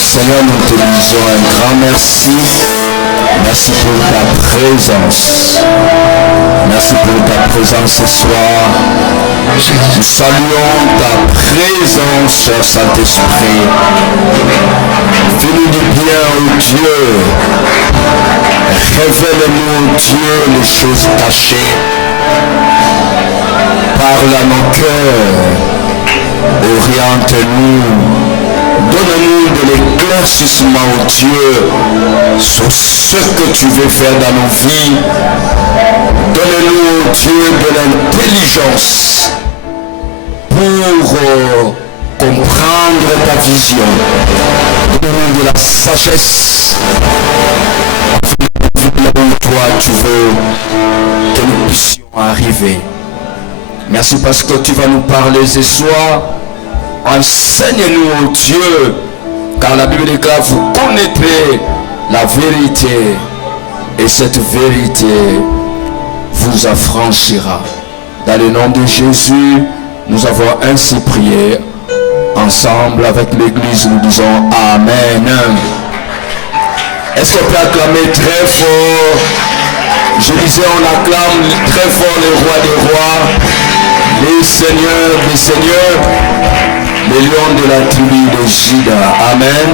Seigneur, nous te disons un grand merci. Merci pour ta présence. Merci pour ta présence ce soir. Nous saluons ta présence, cher Saint-Esprit. Fais-nous du bien, oh Dieu. Révèle-nous, oh Dieu, les choses cachées. Parle à nos cœurs. Oriente-nous. Donne-nous de l'éclaircissement, oh Dieu, sur ce que tu veux faire dans nos vies. Donne-nous, oh Dieu, de l'intelligence pour comprendre ta vision. Donne-nous de la sagesse. Là où toi tu veux que nous puissions arriver. Merci parce que tu vas nous parler ce soir. Enseigne-nous, oh Dieu, car la Bible déclare, vous connaîtrez la vérité et cette vérité vous affranchira. Dans le nom de Jésus, nous avons ainsi prié. Ensemble avec l'Église, nous disons Amen. Est-ce qu'on peut acclamer très fort? Je disais, on acclame très fort le roi des rois, les seigneurs des seigneurs, les lions de la tribu de Juda. Amen.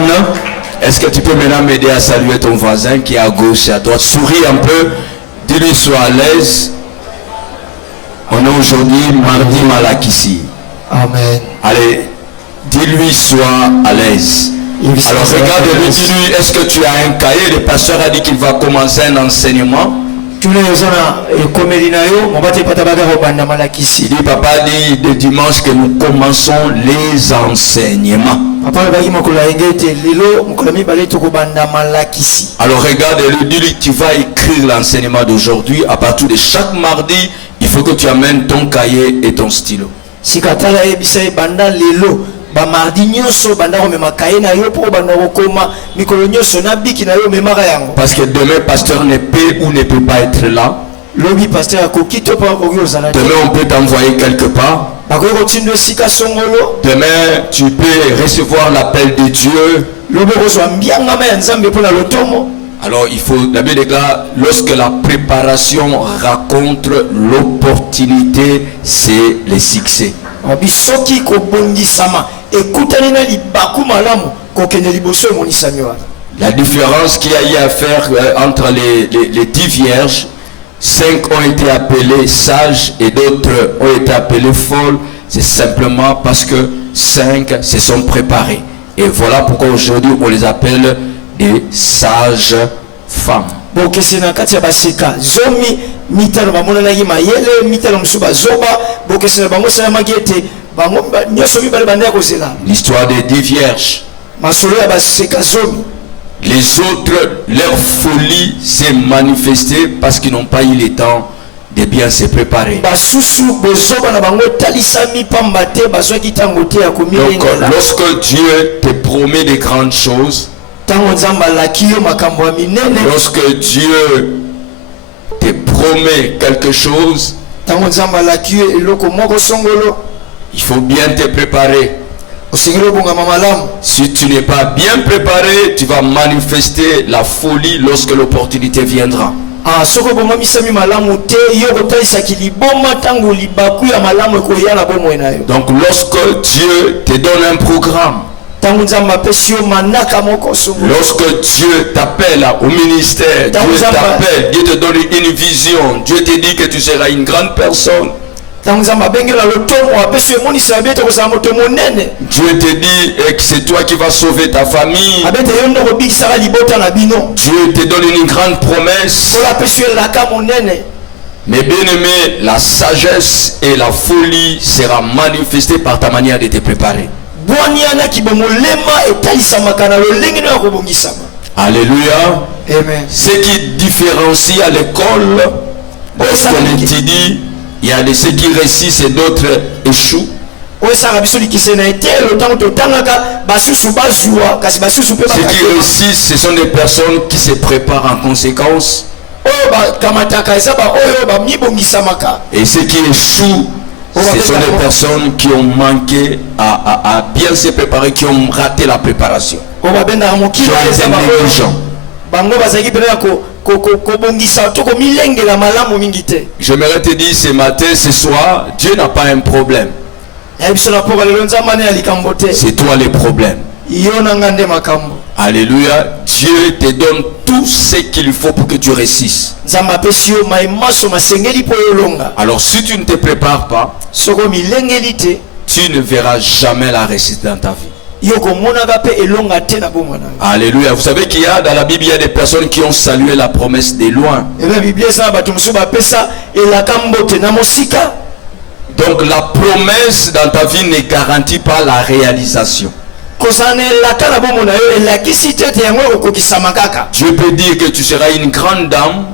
Est-ce que tu peux maintenant m'aider à saluer ton voisin qui est à gauche et à droite? Souris un peu. Dis-lui, sois à l'aise. On est aujourd'hui mardi Malakissi. Amen. Allez, dis-lui, sois à l'aise. Alors regarde-lui, dis-lui, est-ce que tu as un cahier? Le pasteur a dit qu'il va commencer un enseignement. Il dit, papa dit de dimanche que nous commençons les enseignements. Alors regarde-lui, dis-lui, tu vas écrire l'enseignement d'aujourd'hui. À partir de chaque mardi, il faut que tu amènes ton cahier et ton stylo. Parce que demain pasteur ne peut ou ne peut pas être là. Demain on peut t'envoyer quelque part. Demain tu peux recevoir l'appel de Dieu. Alors il faut, la Bible déclare, lorsque la préparation rencontre l'opportunité, c'est le succès. La différence qu'il y a eu à faire entre les 10 vierges, 5 ont été appelées sages et d'autres ont été appelées folles, c'est simplement parce que 5 se sont préparés. Et voilà pourquoi aujourd'hui on les appelle des sages femmes. L'histoire des 10 vierges. Les autres, leur folie s'est manifestée parce qu'ils n'ont pas eu le temps de bien se préparer. Donc lorsque Dieu te promet de grandes choses, lorsque Dieu te promet quelque chose, il faut bien te préparer. Si tu n'es pas bien préparé, tu vas manifester la folie lorsque l'opportunité viendra. Donc lorsque Dieu te donne un programme, lorsque Dieu t'appelle au ministère, Dieu t'appelle, Dieu te donne une vision, Dieu te dit que tu seras une grande personne. Dieu te dit que c'est toi qui vas sauver ta famille. Dieu te donne une grande promesse. Mais bien aimé, la sagesse et la folie sera manifestée par ta manière de te préparer. Alléluia. Amen. Ce qui différencie à l'école, lorsqu'on étudie, il y a de ceux qui réussissent et d'autres échouent. Ceux qui réussissent, ce sont des personnes qui se préparent en conséquence. Et ceux qui échouent, ce sont des personnes qui ont manqué à bien se préparer, qui ont raté la préparation. Tu es négligent. J'aimerais te dire ce matin, ce soir, Dieu n'a pas un problème. C'est toi le problème. Alléluia. Dieu te donne tout ce qu'il faut pour que tu réussisses. Alors si tu ne te prépares pas, tu ne verras jamais la réussite dans ta vie. Alléluia. Vous savez qu'il y a dans la Bible, il y a des personnes qui ont salué la promesse de loin. Donc la promesse dans ta vie ne garantit pas la réalisation. Dieu peut dire que tu seras une grande dame.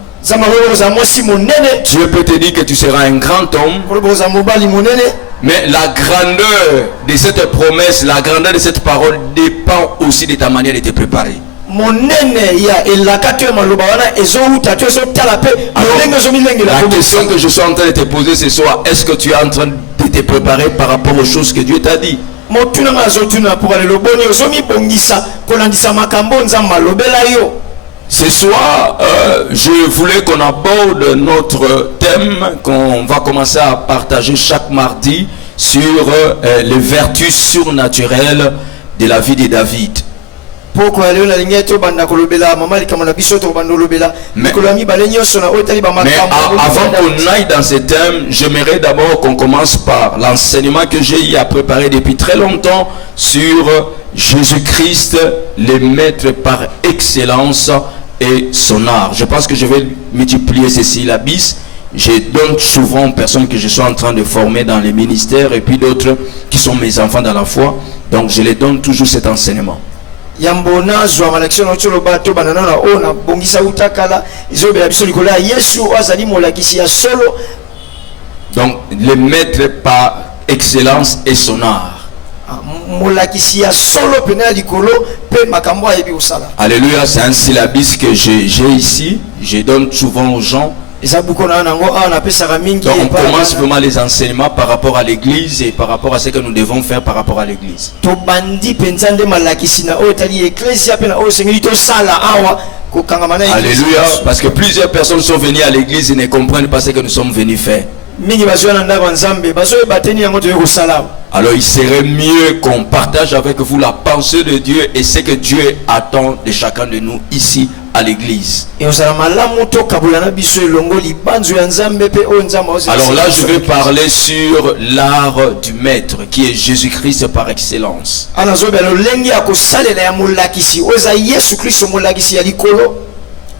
Dieu peut te dire que tu seras un grand homme. Mais la grandeur de cette promesse, la grandeur de cette parole dépend aussi de ta manière de te préparer. Alors, la question que je suis en train de te poser ce soir, est-ce que tu es en train de te préparer par rapport aux choses que Dieu t'a dit? Ce soir, je voulais qu'on aborde notre thème qu'on va commencer à partager chaque mardi sur les vertus surnaturelles de la vie de David. Mais avant qu'on aille dans ce thème, j'aimerais d'abord qu'on commence par l'enseignement que j'ai eu à préparer depuis très longtemps sur Jésus-Christ, le maître par excellence et son art. Je pense que je vais multiplier ces syllabes. Je donne souvent aux personnes que je suis en train de former dans les ministères et puis d'autres qui sont mes enfants dans la foi. Donc je les donne toujours cet enseignement. Donc le maître par excellence et son art. Alléluia, c'est un syllabus que j'ai ici. Je donne souvent aux gens. Donc on commence vraiment les enseignements par rapport à l'église et par rapport à ce que nous devons faire par rapport à l'église. Alléluia, parce que plusieurs personnes sont venues à l'église et ne comprennent pas ce que nous sommes venus faire. Alors il serait mieux qu'on partage avec vous la pensée de Dieu et ce que Dieu attend de chacun de nous ici à l'église. Alors là je vais parler sur l'art du maître qui est Jésus-Christ par excellence.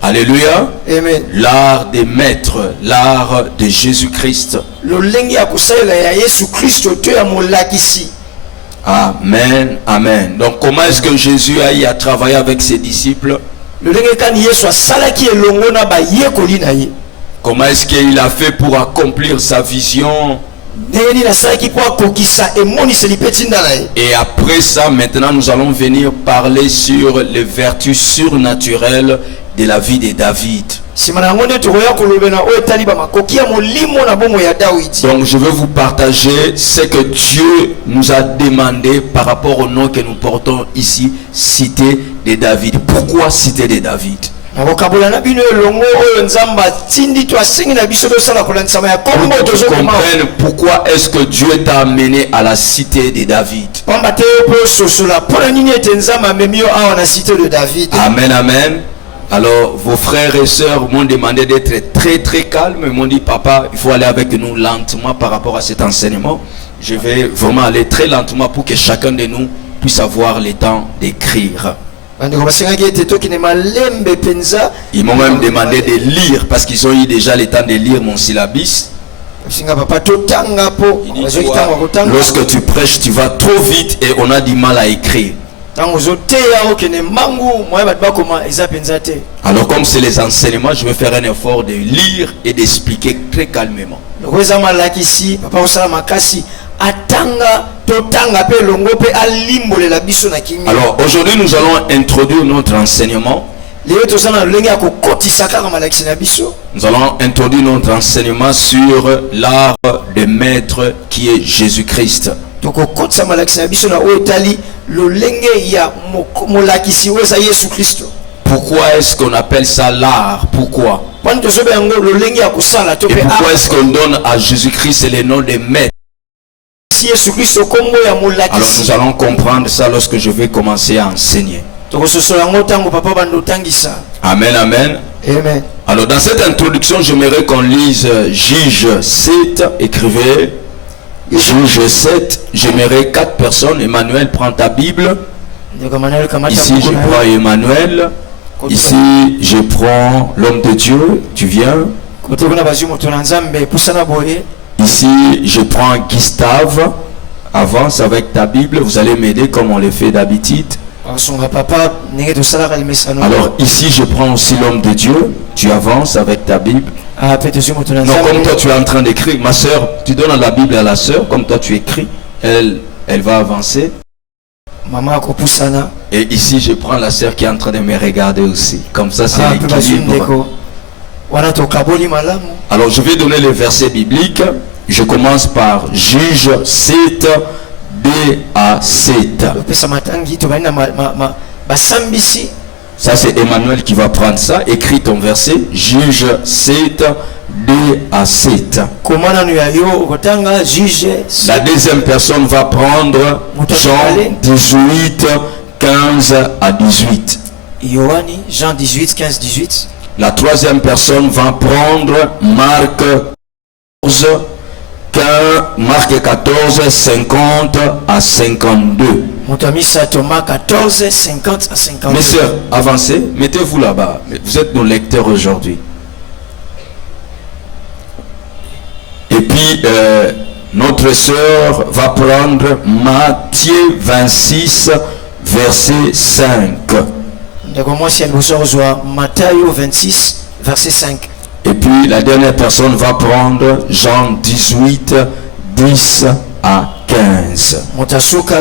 Alléluia. Amen. L'art des maîtres, l'art de Jésus-Christ. Amen, amen. Donc comment est-ce que Jésus a eu à travailler avec ses disciples? Comment est-ce qu'il a fait pour accomplir sa vision? Et après ça, maintenant nous allons venir parler sur les vertus surnaturelles de la vie de David. Donc je vais vous partager ce que Dieu nous a demandé par rapport au nom que nous portons ici, cité de David. Pourquoi cité de David? Pour que tu comprennes pourquoi est-ce que Dieu t'a amené à la cité de David. Amen, amen. Alors vos frères et sœurs m'ont demandé d'être très très calme. Ils m'ont dit papa, il faut aller avec nous lentement par rapport à cet enseignement. Je vais vraiment aller très lentement pour que chacun de nous puisse avoir le temps d'écrire. Ils m'ont même demandé de lire parce qu'ils ont eu déjà le temps de lire mon syllabus. Lorsque tu prêches, tu vas trop vite et on a du mal à écrire. Alors comme c'est les enseignements, je vais faire un effort de lire et d'expliquer très calmement. Alors aujourd'hui nous allons introduire notre enseignement. Nous allons introduire notre enseignement sur l'art de maître qui est Jésus-Christ. Pourquoi est-ce qu'on appelle ça l'art? Pourquoi? Et pourquoi est-ce qu'on donne à Jésus-Christ le nom de maître? Alors nous allons comprendre ça lorsque je vais commencer à enseigner. Amen, amen. Amen. Alors dans cette introduction, j'aimerais qu'on lise Juge 7, écrivez. Juge 7, j'aimerais 4 personnes. Emmanuel, prends ta Bible. Ici, je prends Emmanuel. Ici, je prends l'homme de Dieu. Tu viens. Ici, je prends Gustave. Avance avec ta Bible. Vous allez m'aider comme on le fait d'habitude. Alors ici, je prends aussi l'homme de Dieu. Tu avances avec ta Bible. Non, comme toi tu es en train d'écrire, ma soeur, tu donnes la Bible à la soeur, comme toi tu écris, elle va avancer. Et ici, je prends la soeur qui est en train de me regarder aussi. Comme ça, c'est l'équilibre. Alors, je vais donner les versets bibliques. Je commence par Juge 7, D à 7. Ça, c'est Emmanuel qui va prendre ça. Écris ton verset. Juge 7, D à 7. La deuxième personne va prendre Jean 18, 15 à 18. Jean 18, 15, 18. La troisième personne va prendre Marc 14, 50 à 52. Thomas 14, 50 à 52. Mes sœurs, avancez, mettez-vous là-bas. Vous êtes nos lecteurs aujourd'hui. Et puis, notre sœur va prendre Matthieu 26, verset 5. Matthieu 26, verset 5. Et puis, la dernière personne va prendre Jean 18, 10 à 15.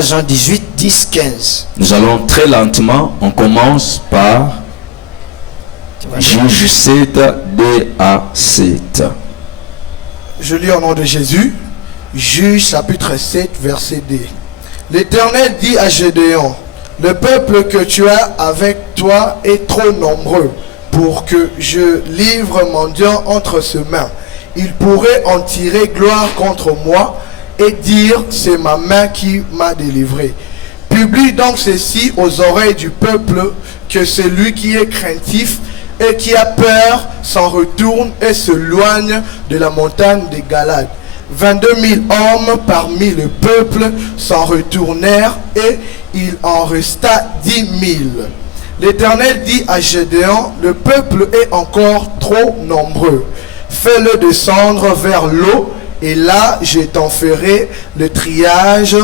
Jean 18, 10, 15. Nous allons très lentement. On commence par Juge 7, D à 7. Je lis au nom de Jésus. Juge chapitre 7, verset D. L'Éternel dit à Gédéon: le peuple que tu as avec toi est trop nombreux pour que je livre mon Dieu entre ses mains. Il pourrait en tirer gloire contre moi et dire: c'est ma main qui m'a délivré. Publie donc ceci aux oreilles du peuple, que celui qui est craintif et qui a peur s'en retourne et se loigne de la montagne des Galades. 22 000 hommes parmi le peuple s'en retournèrent et il en resta 10 000. L'Éternel dit à Gédéon: le peuple est encore trop nombreux. Fais-le descendre vers l'eau et là je t'en ferai le triage.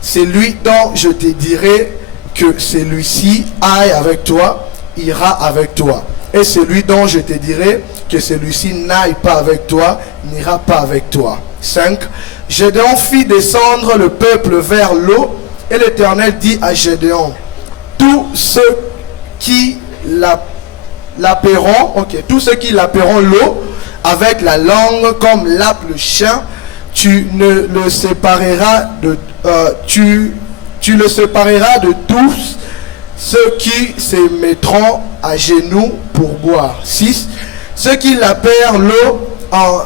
Celui dont je te dirai que celui-ci aille avec toi, ira avec toi. Et celui dont je te dirai que celui-ci n'aille pas avec toi, n'ira pas avec toi. 5. Gédéon fit descendre le peuple vers l'eau, et l'Éternel dit à Gédéon: tous ceux qui l'appelleront l'eau avec la langue comme lappe le chien, tu le sépareras de tous ceux qui se mettront à genoux pour boire. 6. Ceux qui l'appellent l'eau en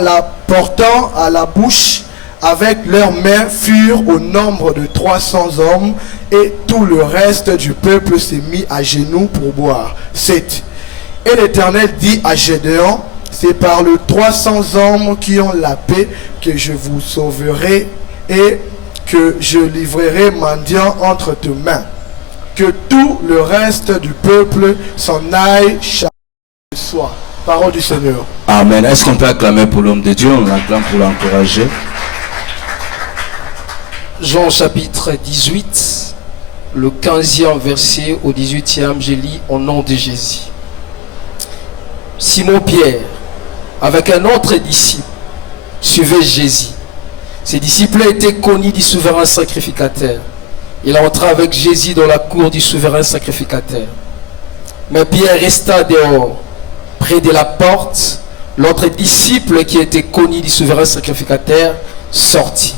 la portant à la bouche avec leurs mains furent au nombre de 300 hommes, et tout le reste du peuple s'est mis à genoux pour boire. 7. Et l'Éternel dit à Gédéon: c'est par les 300 hommes qui ont la paix que je vous sauverai et que je livrerai mendiant entre tes mains. Que tout le reste du peuple s'en aille chaque soir. Parole du Seigneur. Amen. Est-ce qu'on peut acclamer pour l'homme de Dieu? On acclame pour l'encourager. Jean chapitre 18, le 15e verset au 18e, je lis au nom de Jésus. Simon Pierre, avec un autre disciple, suivait Jésus. Ces disciples étaient connus du souverain sacrificateur. Il entra avec Jésus dans la cour du souverain sacrificateur. Mais Pierre resta dehors, près de la porte. L'autre disciple qui était connu du souverain sacrificateur sortit.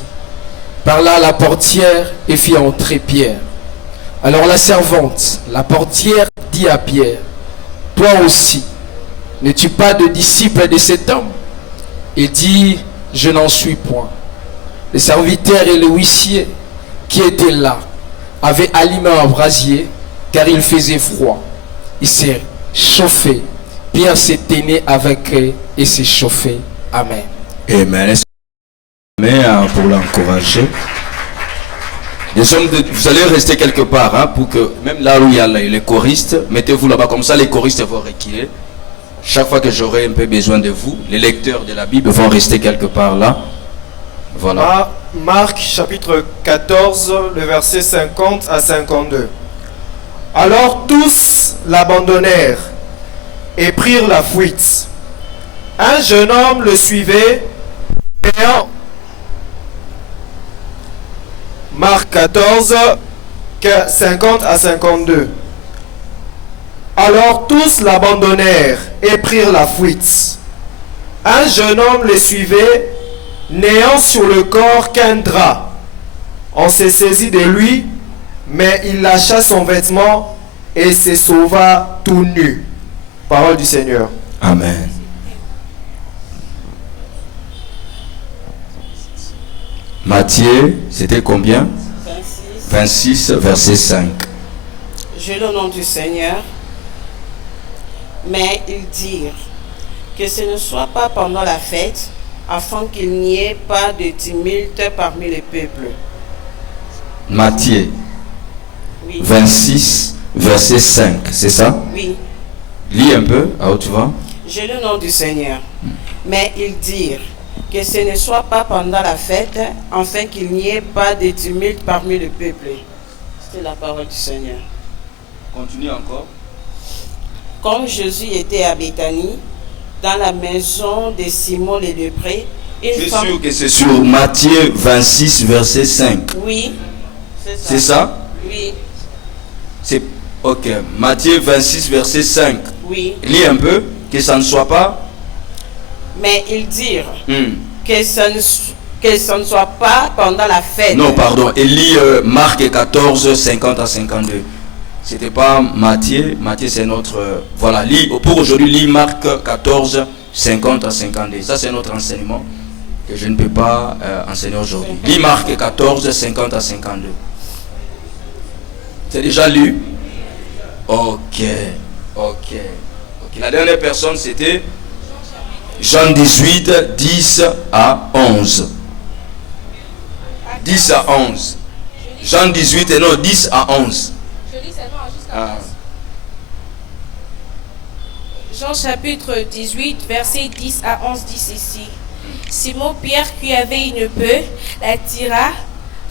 parla à la portière et fit entrer Pierre. Alors la servante, la portière, dit à Pierre, « Toi aussi, n'es-tu pas de disciple de cet homme ?» Il dit, « Je n'en suis point. » Les serviteurs et le huissier qui étaient là avaient allumé un brasier car il faisait froid. Il s'est chauffé. Pierre s'est tenu avec eux et s'est chauffé. Amen. Amen. Amen pour l'encourager. Vous allez rester quelque part hein, pour que même là où il y a les choristes, mettez-vous là-bas comme ça, les choristes vont reculer. Chaque fois que j'aurai un peu besoin de vous, les lecteurs de la Bible vont rester quelque part là. Voilà. Marc chapitre 14, le verset 50 à 52. Alors tous l'abandonnèrent et prirent la fuite. Un jeune homme le suivait, ayant... Marc 14, 50 à 52. Alors tous l'abandonnèrent et prirent la fuite. Un jeune homme le suivait, n'ayant sur le corps qu'un drap. On s'est saisi de lui, mais il lâcha son vêtement et se sauva tout nu. Parole du Seigneur. Amen. Matthieu, c'était combien? 26, verset 5. Je le nom du Seigneur, mais ils dirent que ce ne soit pas pendant la fête, afin qu'il n'y ait pas de tumulte parmi le peuple. Matthieu, Oui. 26, verset 5, c'est ça? Oui. Lis un peu, à haute voix. Je le nom du Seigneur, mais ils dirent que ce ne soit pas pendant la fête, afin qu'il n'y ait pas de tumulte parmi le peuple. C'est la parole du Seigneur. Continue encore. Comme Jésus était à Béthanie, dans la maison de Simon le lépreux, C'est sûr que c'est sur Matthieu 26, verset 5. Oui, c'est ça. C'est ça? Oui, C'est ok. Matthieu 26, verset 5. oui. Lis un peu, que ça ne soit pas. Mais ils dirent que ce ne soit pas pendant la fête. Non, pardon. Et lis Marc 14, 50 à 52. C'était pas Matthieu. Matthieu, c'est notre. Voilà. Pour aujourd'hui, lis Marc 14, 50 à 52. Ça, c'est notre enseignement que je ne peux pas enseigner aujourd'hui. Lis Marc 14, 50 à 52. C'est déjà lu? Ok. La dernière personne, c'était Jean 18, 10 à 11. 10 à 11. Jean 18, et non, 10 à 11. Je lis seulement jusqu'à 11. Jean chapitre 18, verset 10 à 11 dit ceci. Simon Pierre, qui avait une peur, la tira,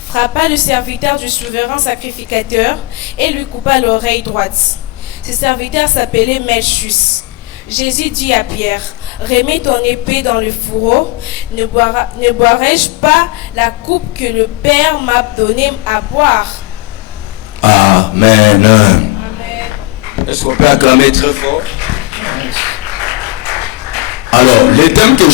frappa le serviteur du souverain sacrificateur et lui coupa l'oreille droite. Ce serviteur s'appelait Malchus. Jésus dit à Pierre, remets ton épée dans le fourreau, ne boirai-je pas la coupe que le Père m'a donnée à boire? Amen. Amen. Est-ce qu'on peut acclamer très fort? Alors, le thème que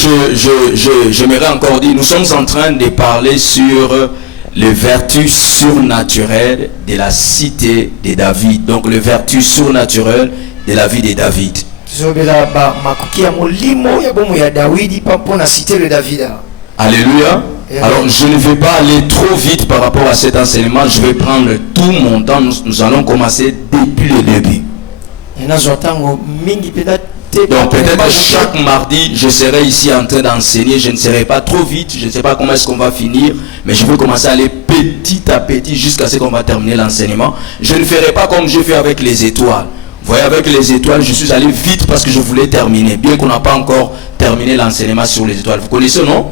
j'aimerais encore dire, nous sommes en train de parler sur les vertus surnaturelles de la cité de David. Donc, les vertus surnaturelles de la vie de David. Alléluia. Alors, je ne vais pas aller trop vite par rapport à cet enseignement. Je vais prendre tout mon temps. Nous allons commencer depuis le début. Donc peut-être chaque mardi, je serai ici en train d'enseigner. Je ne serai pas trop vite. Je ne sais pas comment est-ce qu'on va finir. Mais je vais commencer à aller petit à petit jusqu'à ce qu'on va terminer l'enseignement. Je ne ferai pas comme je fais avec les étoiles. Vous voyez, avec les étoiles, je suis allé vite parce que je voulais terminer. Bien qu'on n'a pas encore terminé l'enseignement sur les étoiles. Vous connaissez, non?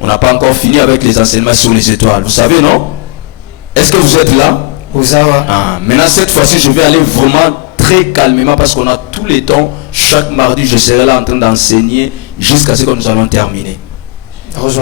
On n'a pas encore fini avec les enseignements sur les étoiles. Vous savez, non? Est-ce que vous êtes là? Maintenant, cette fois-ci, je vais aller vraiment très calmement parce qu'on a tous les temps. Chaque mardi, je serai là en train d'enseigner jusqu'à ce que nous allons terminer. Alors, je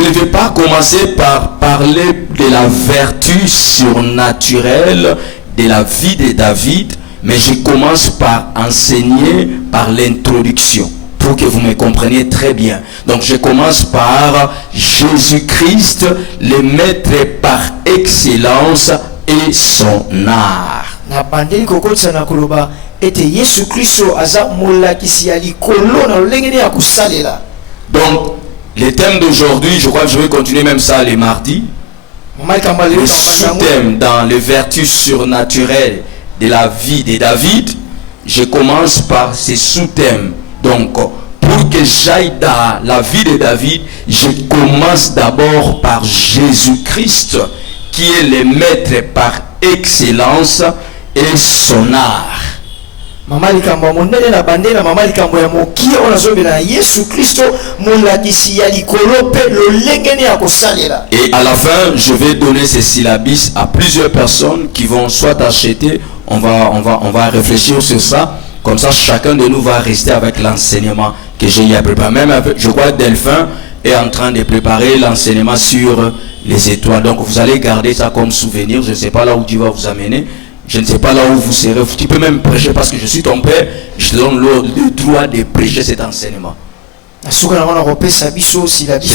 ne vais pas commencer par parler de la vertu surnaturelle de la vie de David, mais je commence par enseigner par l'introduction. vous que vous me compreniez très bien. Donc je commence par Jésus-Christ, le maître par excellence et son art. Na bandeli kokotsa na koloba ete Yesu Kristo aza molakisi ya likolo na lolenge ya kusalela. Donc le thème d'aujourd'hui, je crois que je vais continuer même ça les mardis. Le sous-thème dans les vertus surnaturelles de la vie de David. Je commence par ces sous-thèmes. Donc, pour que j'aille dans la vie de David, je commence d'abord par Jésus-Christ, qui est le maître par excellence et son art. Mama likambo monene na bandela mama likambo ya mokia ona zombe na Yesu Kristo molakisi ya likolo pe lolenge ya kosalela. Et à la fin, je vais donner ces syllabis à plusieurs personnes qui vont soit acheter, on va réfléchir sur ça. Comme ça, chacun de nous va rester avec l'enseignement que j'ai à préparer. Même avec, je crois que Delphin est en train de préparer l'enseignement sur les étoiles. Donc vous allez garder ça comme souvenir. Je ne sais pas là où Dieu va vous amener. Je ne sais pas là où vous serez. Tu peux même prêcher parce que je suis ton père. Je te donne le droit de prêcher cet enseignement. Ce n'est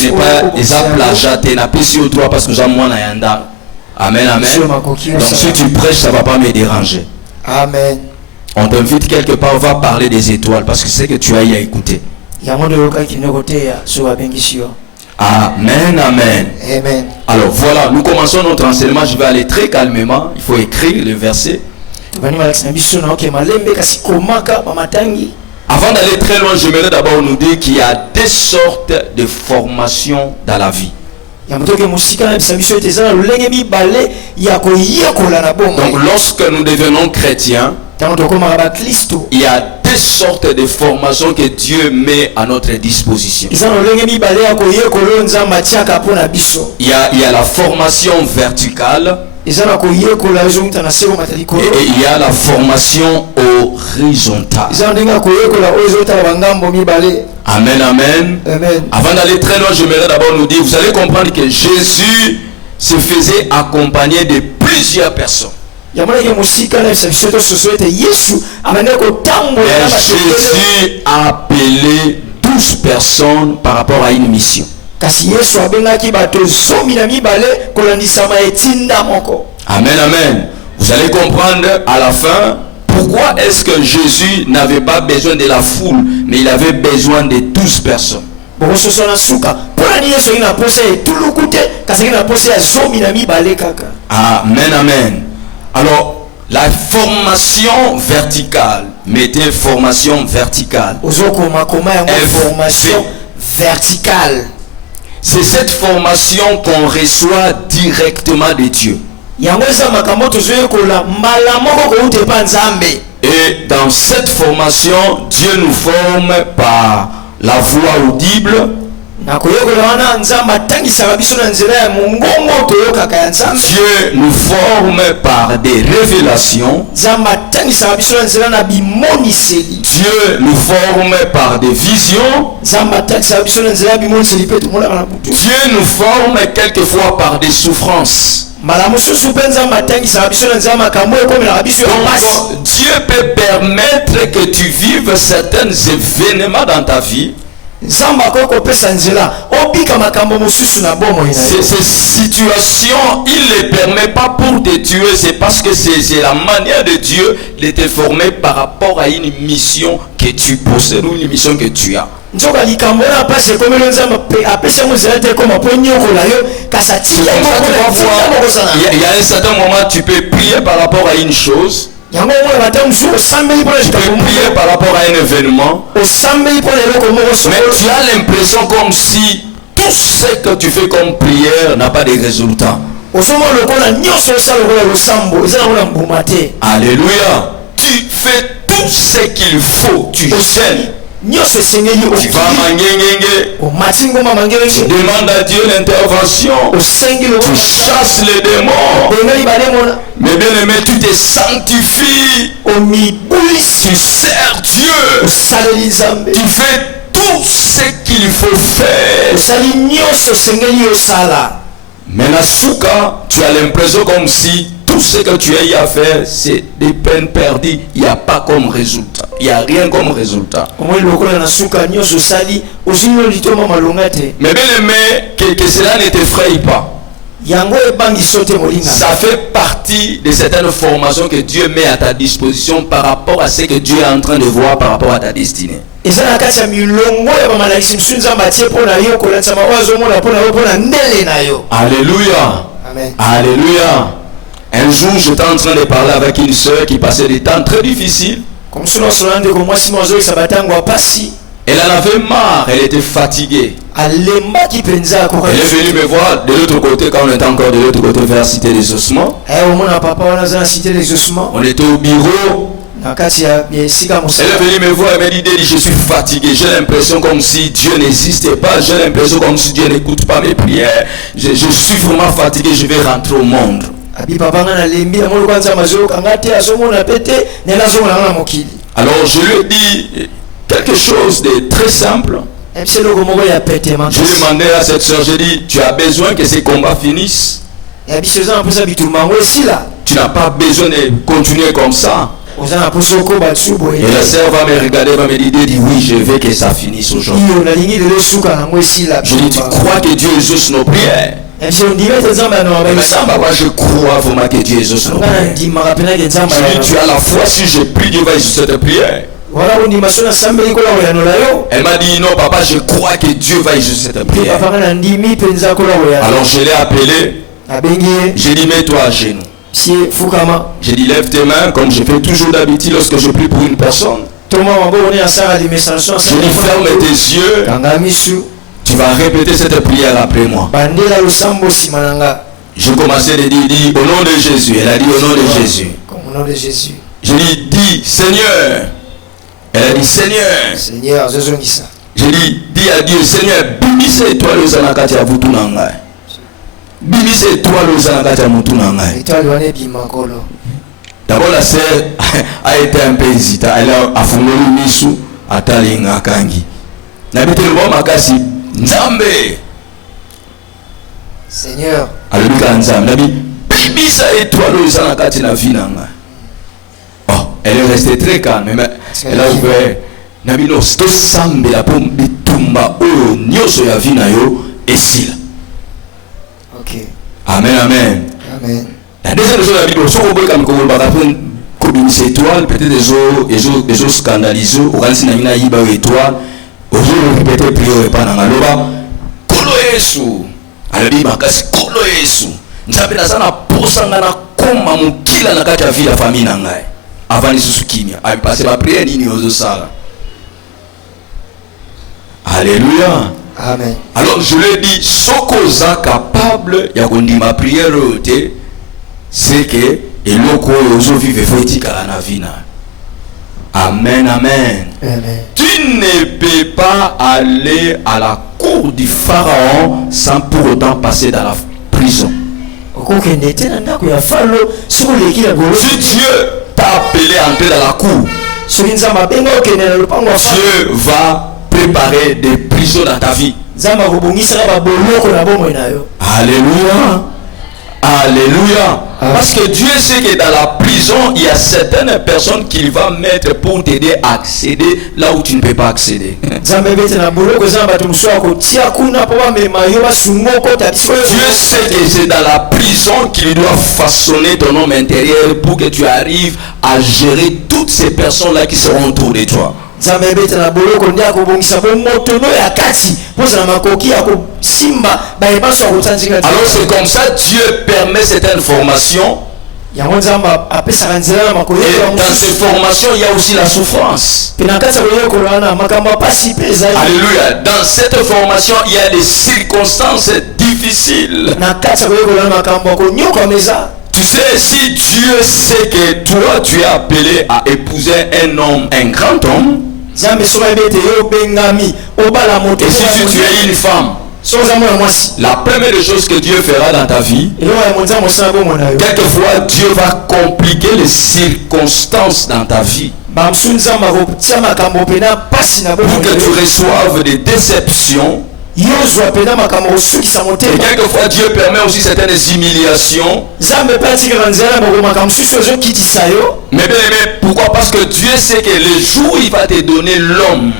pas exemple plagiaté. N'a pas sur toi parce que j'ai moi n'ayanda. Amen, amen. Donc si tu prêches, ça ne va pas me déranger. Amen. On t'invite quelque part, on va parler des étoiles parce que c'est que tu as y à écouter. Amen, amen. Amen. Alors voilà, nous commençons notre enseignement. Je vais aller très calmement. Il faut écrire le verset. Avant d'aller très loin, j'aimerais d'abord nous dire qu'il y a deux sortes de formations dans la vie. Donc lorsque nous devenons chrétiens, il y a deux sortes de formations que Dieu met à notre disposition. Il y a la formation verticale et il y a la formation horizontale. Amen, amen. Avant d'aller très loin, j'aimerais d'abord nous dire, vous allez comprendre que Jésus se faisait accompagner de plusieurs personnes. Et Jésus a appelé 12 personnes par rapport à une mission. Amen, amen. Vous allez comprendre à la fin pourquoi est-ce que Jésus n'avait pas besoin de la foule, mais il avait besoin de 12 personnes. Amen, amen. Alors, la formation verticale, mettez formation verticale. Formation verticale. C'est cette formation qu'on reçoit directement de Dieu. Et dans cette formation, Dieu nous forme par la voix audible. Dieu nous forme par des révélations. Dieu nous forme par des visions. Dieu nous forme quelquefois par des souffrances. Donc, Dieu peut permettre que tu vives certains événements dans ta vie. Ces situations, il ne les permet pas pour te tuer, c'est parce que c'est la manière de Dieu de te former par rapport à une mission que tu possèdes ou une mission que tu as. Il y a un certain moment, tu peux prier par rapport à une chose. Tu peux prier par rapport à un événement. Mais tu as l'impression comme si tout ce que tu fais comme prière n'a pas de résultat. Alléluia. Tu fais tout ce qu'il faut. Tu gênes. Tu vas tu demandes à Dieu l'intervention. Tu chasses les démons. Mais bien aimé, tu te sanctifies. Tu sers Dieu. Tu fais tout ce qu'il faut faire. Mais Nasuka, tu as l'impression comme si tout tout ce que tu as eu à faire, c'est des peines perdues. Il n'y a pas comme résultat. Il n'y a rien comme résultat. Mais bien aimé, que cela ne t'effraie pas. Ça fait partie de certaines formations que Dieu met à ta disposition par rapport à ce que Dieu est en train de voir par rapport à ta destinée. Alléluia. Amen. Alléluia. Un jour, j'étais en train de parler avec une soeur qui passait des temps très difficiles. Elle en avait marre, elle était fatiguée. Elle est venue me voir de l'autre côté quand on était encore de l'autre côté vers Cité des Ossements. On était au bureau. Elle est venue me voir et m'a dit, je suis fatigué, j'ai l'impression comme si Dieu n'existait pas, j'ai l'impression comme si Dieu n'écoute pas mes prières. Je suis vraiment fatigué, je vais rentrer au monde. Alors je lui ai dit quelque chose de très simple. Je demandais à cette soeur, j'ai dit, tu as besoin que ces combats finissent. Tu n'as pas besoin de continuer comme ça. Et la sœur va me regarder, va me dire, oui, je veux que ça finisse aujourd'hui. Je dis, tu crois que Dieu exauce nos prières? Mais ça, papa, je crois vraiment que Dieu exauce nos prières. Je dis, tu as la foi, si je prie, Dieu va exaucer tes prières. Elle m'a dit, non, papa, je crois que Dieu va exaucer tes prières. Alors je l'ai appelé. J'ai dit, mets-toi à genoux. J'ai dit, lève tes mains comme je fais toujours d'habitude lorsque je prie pour une personne. J'ai dit, ferme tes yeux. Tu vas répéter cette prière après moi. Je commençais à dire, au nom de Jésus. Elle a dit, au nom de Jésus. J'ai dit, dis, Seigneur. Elle a dit, Seigneur. J'ai dit, dis à Dieu, Seigneur, bimise étoile aux anakati à vutu nangai. Bimise étoile aux anakati à mutu nangai. D'abord, la sœur a été un peu hésitante. Elle a fondé le misu à Talinga Kangi. N'habite le bon makasi. Nzambe. Seigneur. Alors, Nzambe. Bimise étoile aux anakati na vie nangai. Elle est restée très calme, mais elle a ouvert. Nabino, sto sambe la pomme bitumba o nyoso ya vina yo esila. Ok. Amen, amen. Amen. La deuxième chose, la Bible, si on veut comme on va apprendre comme une étoile, peut-être des autres scandalisés, au grand signe na yiba étoile, au jour répéter prière pas na ngaloba, kolo Yesu. Alors Bible makasi kolo Yesu. Nzambe na sana posanga na koma mukila na kati ya vie ya famille na ngai. Avant lisusu kimia passer la prière nini ozosala. Alléluia. Amen. Alors je lui ai dit, sokoza capable ya kondima prière ote, c'est que eloko ozo vive faut etikala na vina. Amen, amen. Amen. Tu ne peux pas aller à la cour du pharaon sans pour autant passer dans la prison. Si Dieu t'a appelé à entrer dans la cour, Dieu va préparer des prisons dans ta vie. Alléluia. Alléluia. Parce que Dieu sait que dans la prison, il y a certaines personnes qu'il va mettre pour t'aider à accéder là où tu ne peux pas accéder. Dieu sait que c'est dans la prison qu'il doit façonner ton homme intérieur pour que tu arrives à gérer toutes ces personnes-là qui seront autour de toi. Alors c'est comme ça Dieu permet cette information. Et dans ces formations il y a aussi la souffrance. Alléluia. Dans cette formation il y a des circonstances difficiles. Tu sais, si Dieu sait que toi tu es appelé à épouser un homme, un grand homme, et si tu es une femme, la première chose que Dieu fera dans ta vie, quelquefois Dieu va compliquer les circonstances dans ta vie pour que tu reçoives des déceptions yozwa pena makambo osukisa Et motema quelquefois Dieu permet aussi certaines humiliations. nzambe mpe atikaka nzela moko makambo mosusu ezokitisa yo Mais bien aimé, pourquoi? Parce que Dieu sait que le jour où il va te donner l'homme,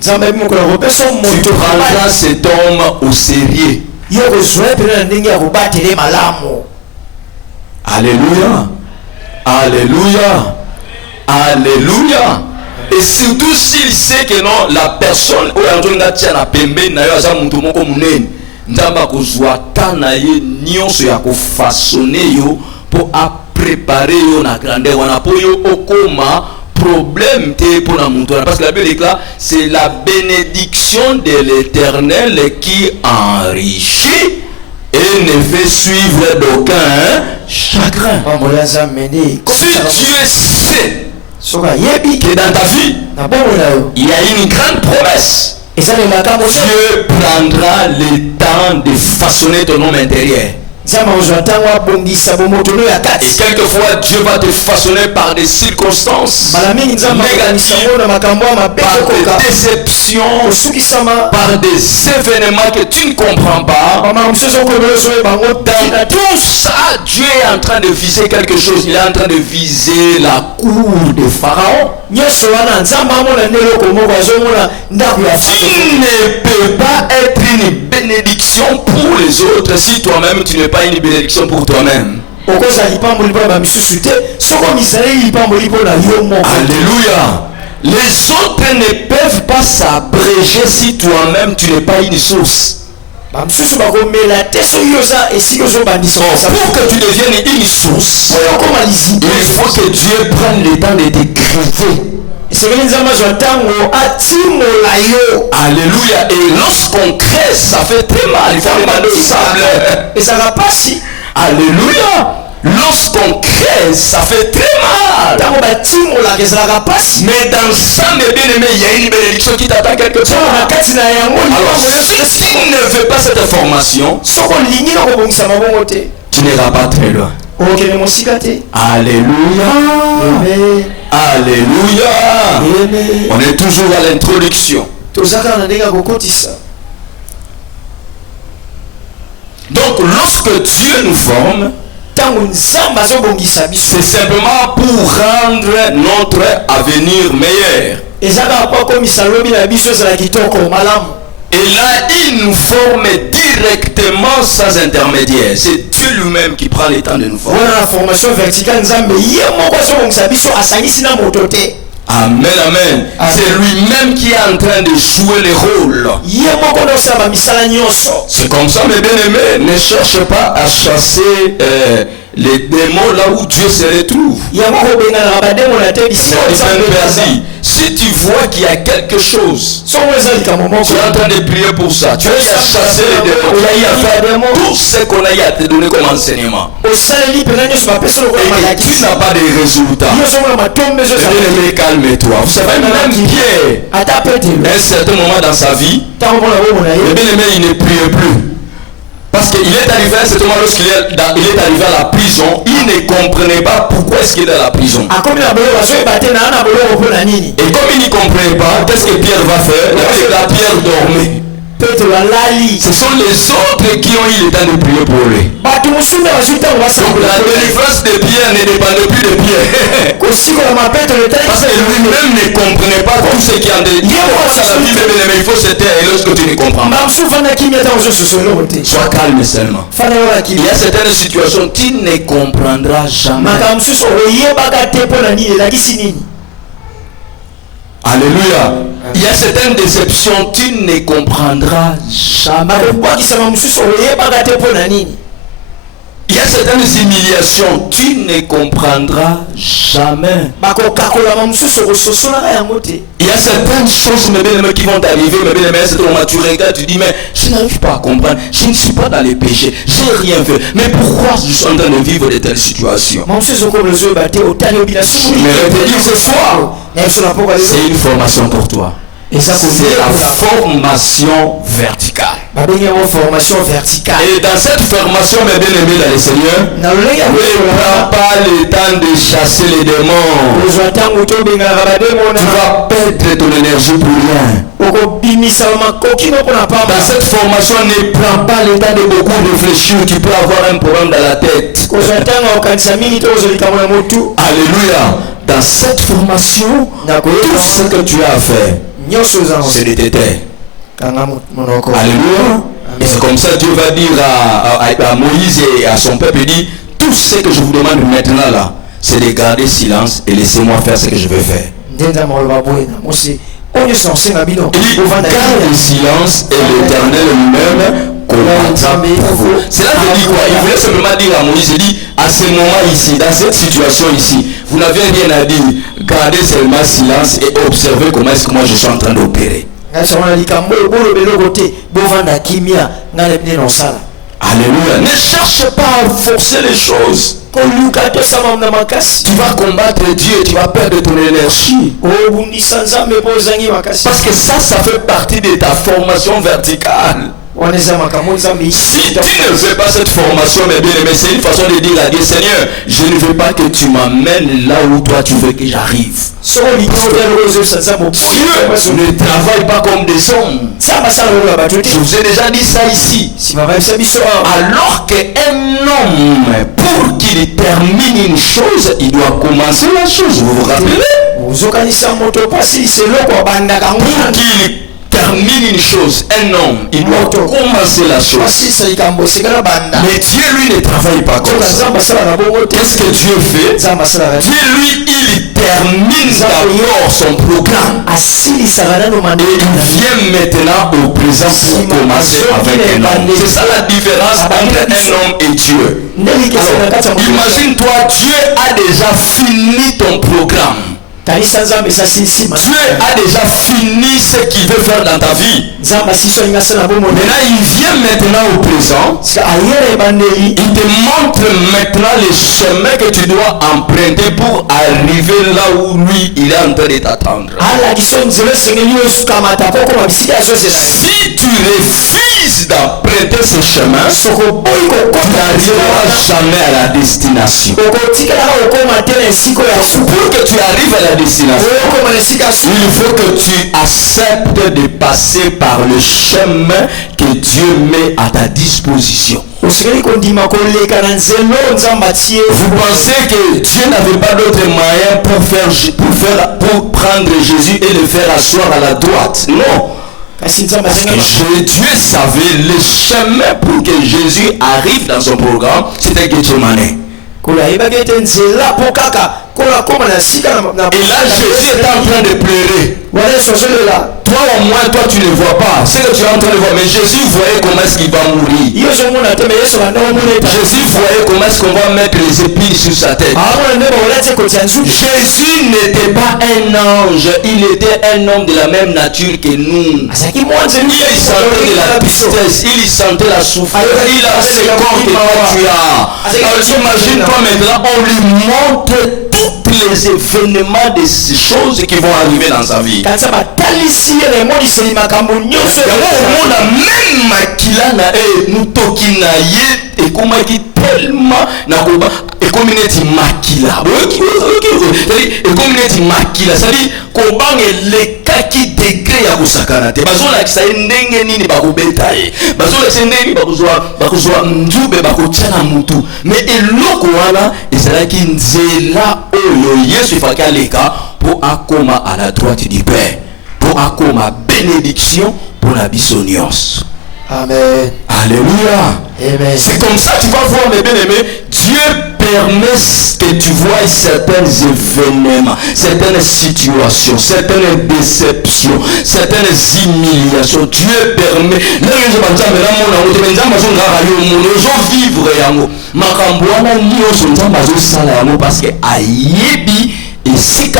nzambe mokolo akopesa tu moto prendras cet homme au sérieux. yo kozwa ye pena na ndenge ya kobatele malamu. Alléluia. Alléluia. Alléluia. Et surtout s'il sait que non, la personne où il y a na pembe na yo aza mutu moko munene, nzamba kozwa tana ye nyonso ya ko façonner yo pour préparer yo na grandeur wana po yo okoma problème te pour la mutu parce que la Bible déclare c'est la bénédiction de l'Éternel qui enrichit et ne fait suivre d'aucun chagrin. Pambola nzambe nde Si Dieu sait soka yebi que dans ta vie na bongo na yo il y a une grande promesse, eza na makambo Dieu prendra le temps de façonner ton homme intérieur. nzambe akozwa ntango abongisa bomoto no ya Et kati quelquefois Dieu va te façonner par des circonstances mbala mingi nzambe akokanisa négatives, ngo na makambo ya mabe par kokoka des déceptions, osukisama par des événements que tu ne comprends pas. bamakambo mosusu okoyebela ozoyeba yango Dans tout ça, Dieu est en train de viser quelque chose. Il est en train de viser la cour de Pharaon. nyonso wana nzambe amona nde eloko moko azomona ndako ya Tu ne peux pas être une bénédiction pour les autres si toi-même tu n'es pas une bénédiction pour toi-même. okozala lipamboli mpo na bamisusu te soki omizaleli lipamboli mpo na yo moko. Alléluia. Les autres ne peuvent pas s'abréger si toi-même tu n'es pas une source. bamisusu bakomela te soki oza esika ozobandisa Pour que tu deviennes une source, oyo okoma lizibo il faut que Dieu prenne le temps de t'écriver. esengeli nzambe azwa ntango atimola yo. Alléluia. Et lorsqu'on crée, ça fait très mal. Il faut demander au sable. ezalaka pasi Alléluia. Lorsqu'on crée, ça fait très mal. ntango batimolaka ezalaka pasi Mais dans ça, mes bien-aimés, il y a une bénédiction qui t'attend quelque na part. kati na yango Alors, si tu ne veux pas cette formation, soki olingi na kobongisa mabongo te tu n'iras pas très loin. okende mosika te. Alléluia. Amen. Alléluia. Amen. On est toujours à l'introduction. toza kaka na ndenge ya kokotisa. Donc, lorsque Dieu nous forme, ntango nzambe azobongisa biso c'est simplement pour rendre notre avenir meilleur. eza kaka po akomisa lobi na biso ezala kitoko malamu. Et là, il nous forme directement sans intermédiaire. C'est Dieu lui-même qui prend le temps de nous former. wana na formation verticale nzambe ye moko azobongisa biso asangisi na moto te. Amen, amen. C'est lui-même qui est en train de jouer les rôles. ye moko nde osala bamisala nyonso. C'est comme ça, mes bien-aimés, ne cherche pas à chasser les démons là où Dieu se retrouve. yango kobenganaka bademo na te bisika Mais nzambe eza. si tu vois qu'il y a quelque chose, songo eza likambo moko tu es en train de prier pour ça. Tu as eu à chasser les démons. Tu as eu à faire tout ce qu'on a eu à te donner comme enseignement. osaleli mpenza nyonso bapesa lokola Et que tu malakisi n'as pas de résultats. yo ozomona matombe ezozala Bien-aimé, calme-toi. Vous savez, même Pierre, ata petelo à un certain moment dans sa vie, ntango mpona bomona le ye bien-aimé, il ne priait plus. Parce qu'il est arrivé à un certain moment, lorsqu'il est arrivé à la prison, il ne comprenait pas pourquoi est-ce qu'il est à la prison. akomi na boloko azoyeba te naa na boloko mpo na nini. Et comme il n'y comprenait pas, qu'est-ce que Pierre va faire? La Pierre dormait. petelo alali. Ce sont les autres qui ont eu le temps de prier pour lui. bato mosusu nde bazwi ntango Donc la basangola délivrance de Pierre ne dépendait plus de Pierre. kosikola mapetelo Parce que lui-même ne comprenait pas tout ce qui en est. Il faut se taire lorsque tu ne comprends pas. bamosusu fanda kimia ntango ozososo eloko te. Sois calme seulement. fanda yola Il y kimia a certaines situations tu ne comprendras jamais. makambo mosusu oyebaka te mpo na nini elakisi nini. Alléluia. Il y a certaines déceptions tu ne comprendras jamais. bakobwakisama mosusu oyebaka te mpo na nini. Il y a certaines humiliations tu ne comprendras jamais. bakokakolama mosusu okososolaka yango te. Il y a certaines choses, mes bien-aimés, qui vont t'arriver, mes bien-aimés, à un certain moment, tu regardes, tu dis, mais je n'arrive pas à comprendre, je ne suis pas dans les péchés, j'ai rien fait, mais pourquoi je suis en train de vivre de telles situations? ma mosusu okomi ozoyeba te otali obina Je me redis ce soir, na biso na mpoka lelo c'est une formation pour toi. eza C'est la kolela formation verticale. babengi yango formation verticale. Et dans cette formation, mes bien-aimés dans le Seigneur, na lolenge ya ne koyekola prends pas le temps de chasser les démons. ozwa ntango tobenganaka bademo Tu na vas perdre ton énergie pour rien. Dans cette formation, ne prends pas le temps de beaucoup réfléchir. Tu peux avoir un problème dans la tête. Alléluia. Dans cette formation, tout ce que tu as à faire, c'est de te taire. Alléluia. Et c'est comme ça que Dieu va dire à Moïse et à son peuple, il dit, tout ce que je vous demande maintenant là, c'est de garder silence et laissez-moi faire ce que je veux faire. Il dit, garde le silence et l'Éternel lui-même combattra pour vous. Cela veut dire quoi? Il voulait simplement dire à Moïse, il dit, à ce moment ici, dans cette situation ici, vous n'avez rien à dire, gardez seulement silence et observez comment est-ce que moi je suis en train d'opérer. Alléluia. Ne cherche pas à forcer les choses. Tu vas combattre Dieu et tu vas perdre ton énergie. Parce que ça fait partie de ta formation verticale. Si tu ne fais pas cette formation, mes bien-aimés, c'est une façon de dire à Dieu, Seigneur, je ne veux pas que tu m'amènes là où toi tu veux que j'arrive. Dieu ne travaille pas comme des hommes. Je vous ai déjà dit ça ici. Alors qu'un homme, pour qu'il termine une chose, il doit commencer la chose. Vous vous rappelez? Pour qu'il termine une chose, un homme, il doit commencer la chose. Mais Dieu, lui, ne travaille pas comme ça. Qu'est-ce que Dieu fait? Dieu, lui, il termine d'abord son programme. Et il vient maintenant au présent pour commencer avec un homme. C'est ça la différence entre un homme et Dieu. Alors, imagine-toi, Dieu a déjà fini ton programme. Dieu a déjà fini ce qu'il veut faire dans ta vie. Maintenant, il vient maintenant au présent. Il te montre maintenant le chemin que tu dois emprunter pour arriver là où lui, il est en train de t'attendre. Si tu refuses d'emprunter ce chemin, tu n'arriveras jamais à la destination. Pour que tu arrives à la destination, il faut que tu acceptes de passer par le chemin que Dieu met à ta disposition. Vous pensez que Dieu n'avait pas d'autre moyen pour prendre Jésus et le faire asseoir à la droite? Non. Parce que Dieu savait le chemin pour que Jésus arrive dans son programme, c'était Gethsemane. Et là, Jésus est en train de pleurer. Toi au moins, toi tu ne vois pas ce que tu es en train de voir. Mais Jésus voyait comment est-ce qu'il va mourir. Jésus voyait comment est-ce qu'on va mettre les épines sur sa tête. Jésus n'était pas un ange. Il était un homme de la même nature que nous. Il sentait de la tristesse. Il sentait la souffrance. Il a ce corps que toi tu as. Alors imagine-toi maintenant, on lui montre tous les événements de ces choses qui vont arriver dans sa vie. Même makila na mutoki na ye ekomaki tellement na koba ekomineti makila ekomineti makila sali kobange lekaki degré ya kusakana te bazolakisa ndenge nini bakobeta ye bazolakisa ndenge bakozwa njube bakotiana mutu mais eloko wana ezalaki nzela oyo Yesu ifaki aleka po akoma à la droite du Père, pour akoma bénédiction pour la bisonios. Amen. Alléluia. Amen. C'est comme ça tu vas voir mes bien-aimés. Dieu permet que tu vois certains événements, certaines situations, certaines déceptions, certaines humiliations. Dieu permet. Parce que ayebi et si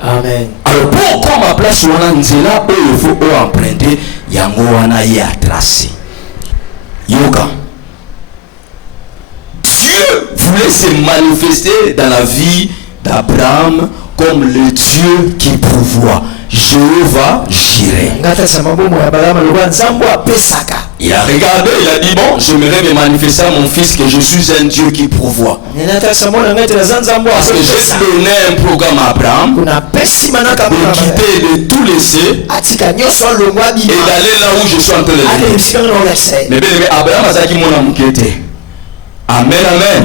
Amen. alors pour comme ma place wana nzela oyo il faut emprunter yango wana ya tracé. Yoka. Dieu voulait se manifester dans la vie d'Abraham comme le Dieu qui pourvoit. Jéhovah Jireh. Il a regardé, il a dit bon, j'aimerais me manifester à mon fils que je suis un Dieu qui pourvoit. Parce que j'ai donné un programme à Abraham de quitter, de tout laisser et d'aller là où je suis en train de aller. Mais bien, Abraham a dit mon amour qui était. Amen, amen.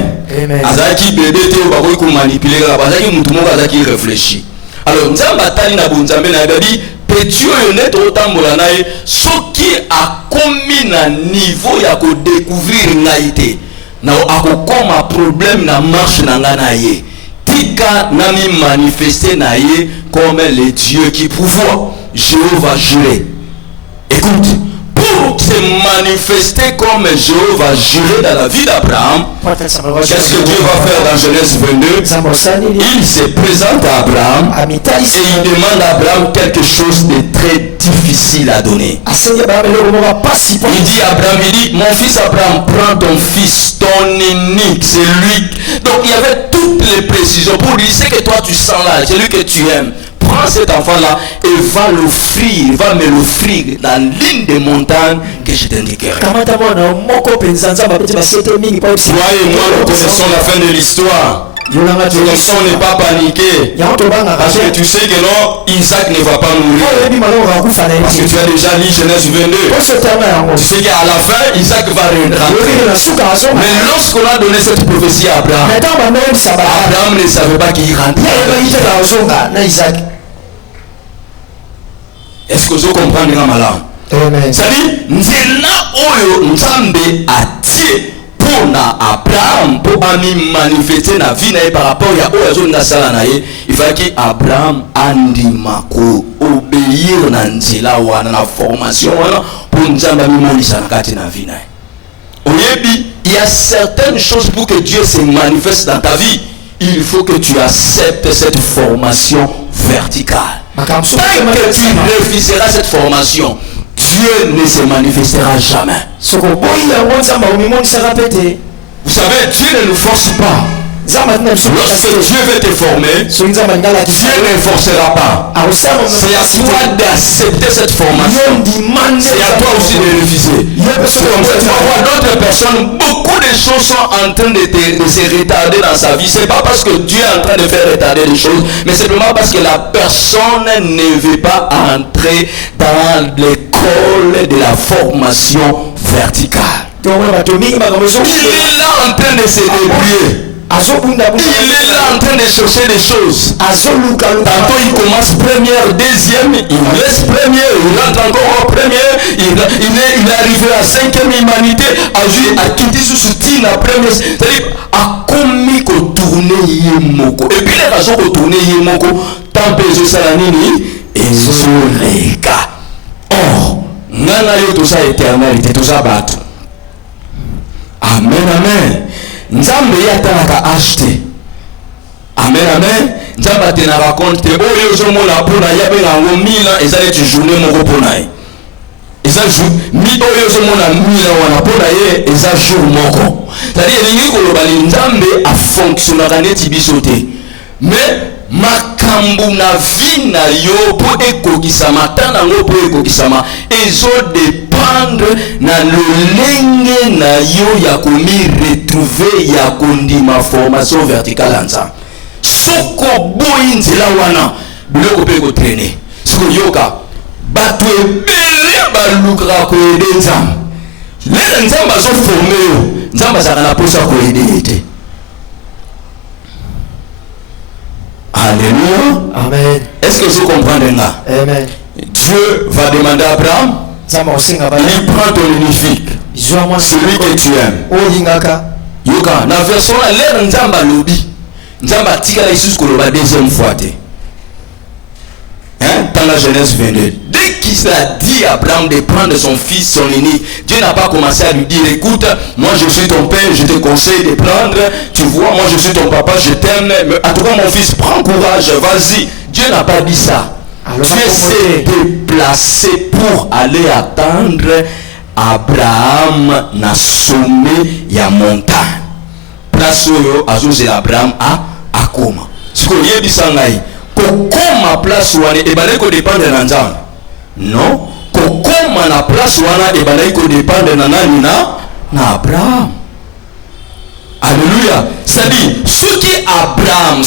Azaki bébé te bakoy ko manipuler la bazaki mutu moko azaki réfléchir. Alors nzamba tali na bonzambe na babi petit oyo net otambola naye soki akomi na niveau ya ko découvrir ngaité na akokoma problème na marche na nga na ye tika na mi manifester na ye comme le Dieu qui pourvoit. Jéhovah juré. Écoute, pour se manifester comme Jéhovah juré dans la vie d'Abraham, qu'est-ce que Dieu va faire dans Genèse 22? Il se présente à Abraham et il demande à Abraham quelque chose de très difficile à donner. Il dit à Abraham, il dit, mon fils Abraham, prends ton fils, ton unique, c'est lui. Donc il y avait toutes les précisions pour lui, c'est que toi tu sens là, c'est lui que tu aimes. Prends cet enfant-là et va l'offrir, va me l'offrir dans l'une des montagnes que je t'indiquerai. Toi et moi, nous connaissons la fin de l'histoire. Comme ça, on n'est pas paniqué. Parce que tu sais que non, Isaac ne va pas mourir. Parce que tu as déjà lu Genèse 22. Tu sais qu'à la fin, Isaac va rentrer. Mais lorsqu'on a donné cette prophétie à Abraham, Abraham ne savait pas qu'il rentrait. Est-ce que vous comprenez malin? C'est-à-dire, Nzela Oyo Nzambe Atie pour na Abraham pour manifester na vie na par rapport à Oyo Nzala na ye, il fallait que Abraham andimako obéir na Nzela wana na formation wana pour Nzambe monisa na kati na vie na ye. Oyebi, il y a certaines choses pour que Dieu se manifeste dans ta vie. Il faut que tu acceptes cette formation verticale. Tant que tu refuseras cette formation, Dieu ne se manifestera jamais. Vous savez, Dieu ne nous force pas. Lorsque Dieu veut te former, Dieu ne forcera pas. C'est à toi d'accepter cette formation. C'est à toi aussi de refuser. Comme ça, tu vas voir d'autres personnes, beaucoup de choses sont en train de se retarder dans sa vie. C'est pas parce que Dieu est en train de faire retarder les choses, mais simplement parce que la personne ne veut pas entrer dans l'école de la formation verticale. Il est là en train de se débrouiller. Il est là en train de chercher des choses. Tantôt il commence première, deuxième, il laisse première, il rentre encore en première, il est arrivé à cinquième humanité, à quitter sous la première. C'est-à-dire, à commis qu'on tourne yemoko. Et puis les raisons qu'on tourne yemoko, tant que je sais la nini, et les cas. Or, nana yo tout ça éternalité, tout ça bat. Amen, amen. Nzambe yatalaka acheté. Amen, amen. Nzambe atenaka compte oyo ozomona mpona yabe nango 1000 ans ezali ti journée moko mpona ye. Eza jour mi oyo ozomona 1000 ans wana mpona ye eza jour moko. C'est-à-dire elingi koloba Nzambe afonctionnaka neti biso te. Mais makambo na vie na yo po ekokisama tanango po ekokisama ezodépendre na lolenge na yo ya komi retrouver ya kondima formation verticale ensemble. Soko boyi nzela wana biloko mpe kotraine soko yoka bato ebele balukaka koyede Nzambe. Lelo Nzambe azoforme yo, Nzambe azalaka na posa koyede ye te. Alléluia. Amen. Est-ce que vous comprenez là? Amen. Dieu va demander à Abraham, il prend ton unifique, celui que tu aimes. Yoka, la version là, l'air Nzamba lobi. Nzamba tika la Isus koloba deuxième fois. Hein? Dans la Genèse 22. Dès qu'il a dit à Abraham de prendre son fils, son unique, Dieu n'a pas commencé à lui dire, écoute, moi je suis ton père, je te conseille de prendre, tu vois, moi je suis ton papa, je t'aime, mais en tout cas mon fils, prends courage, vas-y. Dieu n'a pas dit ça. Dieu s'est déplacé pour aller attendre Abraham na sommet ya montagne. Place où Azouze Abraham a koma. Ce que yé bisangai, kokoma place wane ebale ko dépendre na Nzambe. Non, kokoma koma na place wana ebandaki kodépendre na nani na Abraham. Alléluia. C'est-à-dire, si Abraham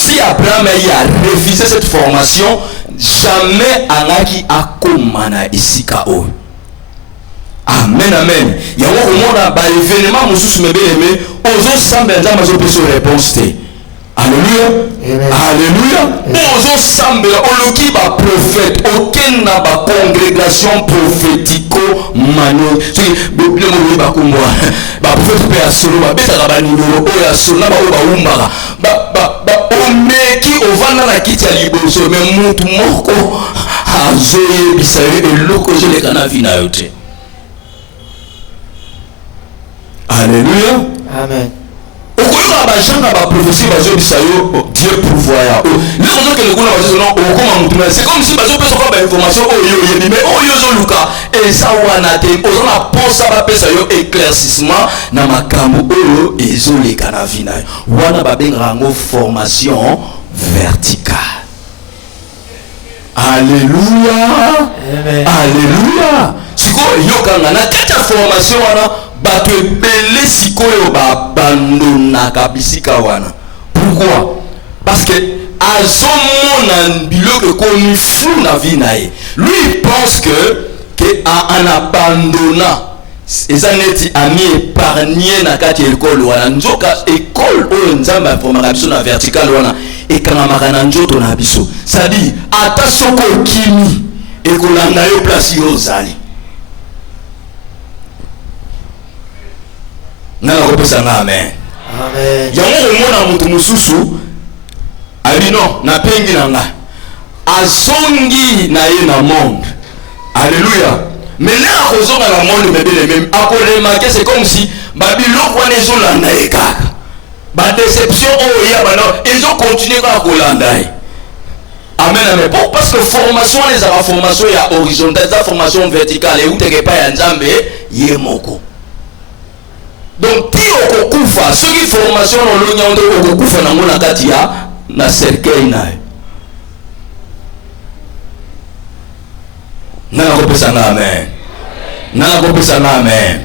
a refusé cette formation, jamais Anaki a komana esika o. Amen, amen. Il y a un moment où l'événement Moussous me bien ozo sambela mazo peso réponse te. Alléluia. Alléluia. Ozo sambela oloki ba prophète, aucun na ba congrégation prophético mano. Si Bible mo ba kumwa. Ba prophète pe asolo ba beta ba nimero o ya solo ba o ba umbaka. Ba omeki ovanda na kiti ya liboso me mutu moko azoye bisaye eloko je le kana vina yote. Alléluia. Amen. Dieu pourvoit. C'est comme si information et ça éclaircissement na makambo formation verticale. Alléluia. Alléluia. Siko yokanga na kati ya formation wana bato ebele sikoyo babandona kabisika wana. Pourquoi? Parce que azomona biloko komi flou na vie na ye. Lui il pense que en abandonnant ezaneti ami épargné na kati ya école wana nzoka école oyo nzamba informaka biso na vertical wana ekangamaka na nzoto na biso. C'est-à-dire ata soko kimi ekolanda yo place yo ozali. Nana kopesa nga amen. Amen. Yango omona mutu mususu ali non na pengi na nga azongi na ye na monde. Alléluia. Mais là akozonga na monde mebele même akolema que c'est comme si babiloko wana ezolanda ye kaka. Ba déception oyo ya bana ezo continuer ka kolanda ye. Amen, amen. Bon, parce que formation les a formation ya horizontale, la formation verticale et où t'es pas ya nzambe yemoko. Donc ti okokufa ceux qui formation no lonya ndo okokufa na ngona kati ya na cercueil nae. Nana kopesa na amen. Nana kopesa na amen.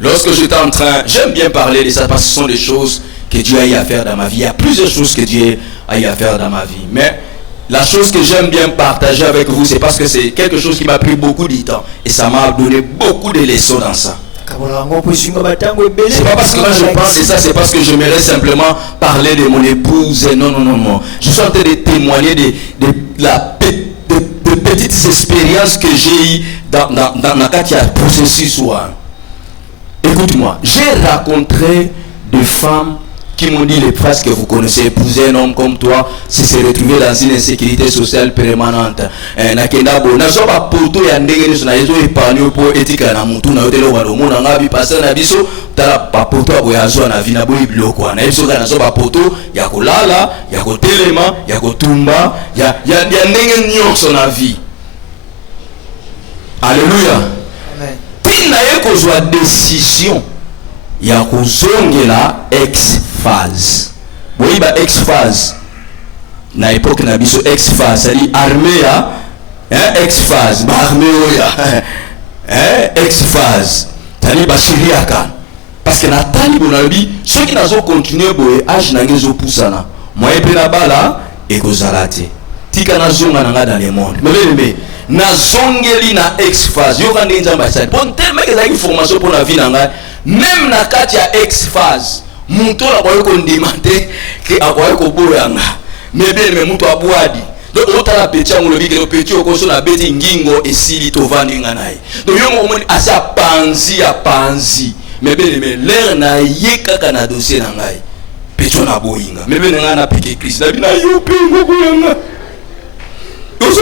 Lorsque j'étais en train, j'aime bien parler de ça parce que ce sont des choses que Dieu a eu à faire dans ma vie. Il y a plusieurs choses que Dieu a eu à faire dans ma vie. Mais la chose que j'aime bien partager avec vous, c'est parce que c'est quelque chose qui m'a pris beaucoup de temps. Et ça m'a donné beaucoup de leçons dans ça. C'est pas parce que quand je parle de ça, c'est parce que j'aimerais simplement parler de mon épouse. Non, non, non, non. Je suis en train de témoigner de petites expériences que j'ai eues dans le processus. Écoute-moi, j'ai rencontré des femmes qui m'ont dit les phrases que vous connaissez. Épouser un homme comme toi, c'est se retrouver dans une insécurité sociale permanente. Nakendabo, nazo ba poto ya ndenge so na yezo epargne po etika na mutu na hotelo wa domo na ngabi passer na biso tala ba poto ya boyazo na vina boyi biloko na yeso kana so ba poto ya kolala, ya kotelema, ya kotumba, ya ndenge nyonso na vie. Alléluia. Amen. Tina yeko zwa décision ya kozongela ex-phase. Boyi ba ex-phase. Na époque na biso ex-phase, c'est-à-dire armée ya ex-phase, ba armée oya. Ex-phase. Tani ba siriaka. Parce que na tali bonabi, ceux qui nazo continuer boye âge na ngezo pusana. Moye pe na bala ekozalate. Tika na zonga na nga dans le monde. Mais na zongeli na ex-phase. Yo kande nzamba sa. Bon tellement que ça une formation pour la vie na nga. Même na kati ya ex-phase. Muntu la boye ko ndimante ke aboye ko boyanga. Mais muntu abwadi. Donc otala petit angulo bigelo petit okoso na beti ngingo esili tovandi nganaye. Donc yo mo moni asa panzi. Mais l'air na yeka kana dossier na ngai. Petit na boyinga. Mais nga na piqué Christ. Na bina yo pingo boyanga. Donc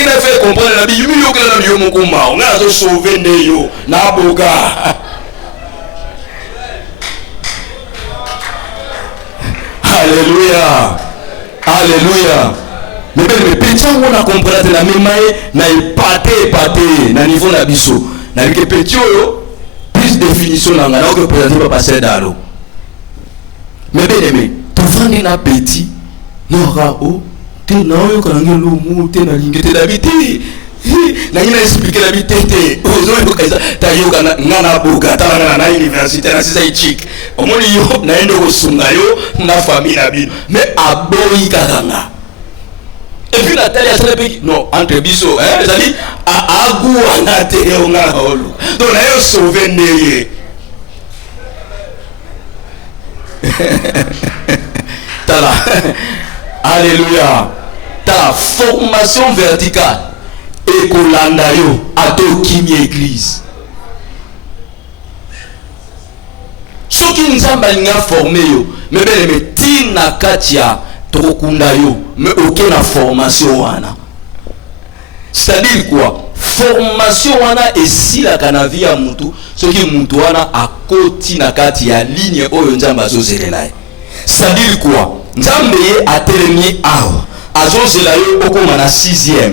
il a fait comprendre la vie. On a sauvé Neyo. Naboga. Alléluia. Alléluia. Mais petit on a compris la même na épaté na niveau na biso. Na que petit plus définition na ngana que présenter pas passer dans mais bien aimé, tout vendre na petit n'aura te na oyo kanange lomu te na lingete la biti na ina expliquer la bitete ozo yo kaisa ta yo kana ngana buga ta na université na sisa ichik omoni yo na endo kosunga yo na famille na bino mais aboyi kakanga et puis la télé ça le non entre biso hein ça dit a agu wana te yo ngana olu donc na yo sauver ndeye tala alléluia ta formation verticale et kolanda yo atokimi église soki nzambe alinga forme yo mebele metina kati ya tokokunda yo mais aucune formation wana c'est-à-dire quoi formation wana esilaka na vie ya mutu soki mutu wana akoti na kati ya ligne oyo nzambe azozelela ye c'est-à-dire quoi nzambe ye atelemi awa azozela yo okoma na 6e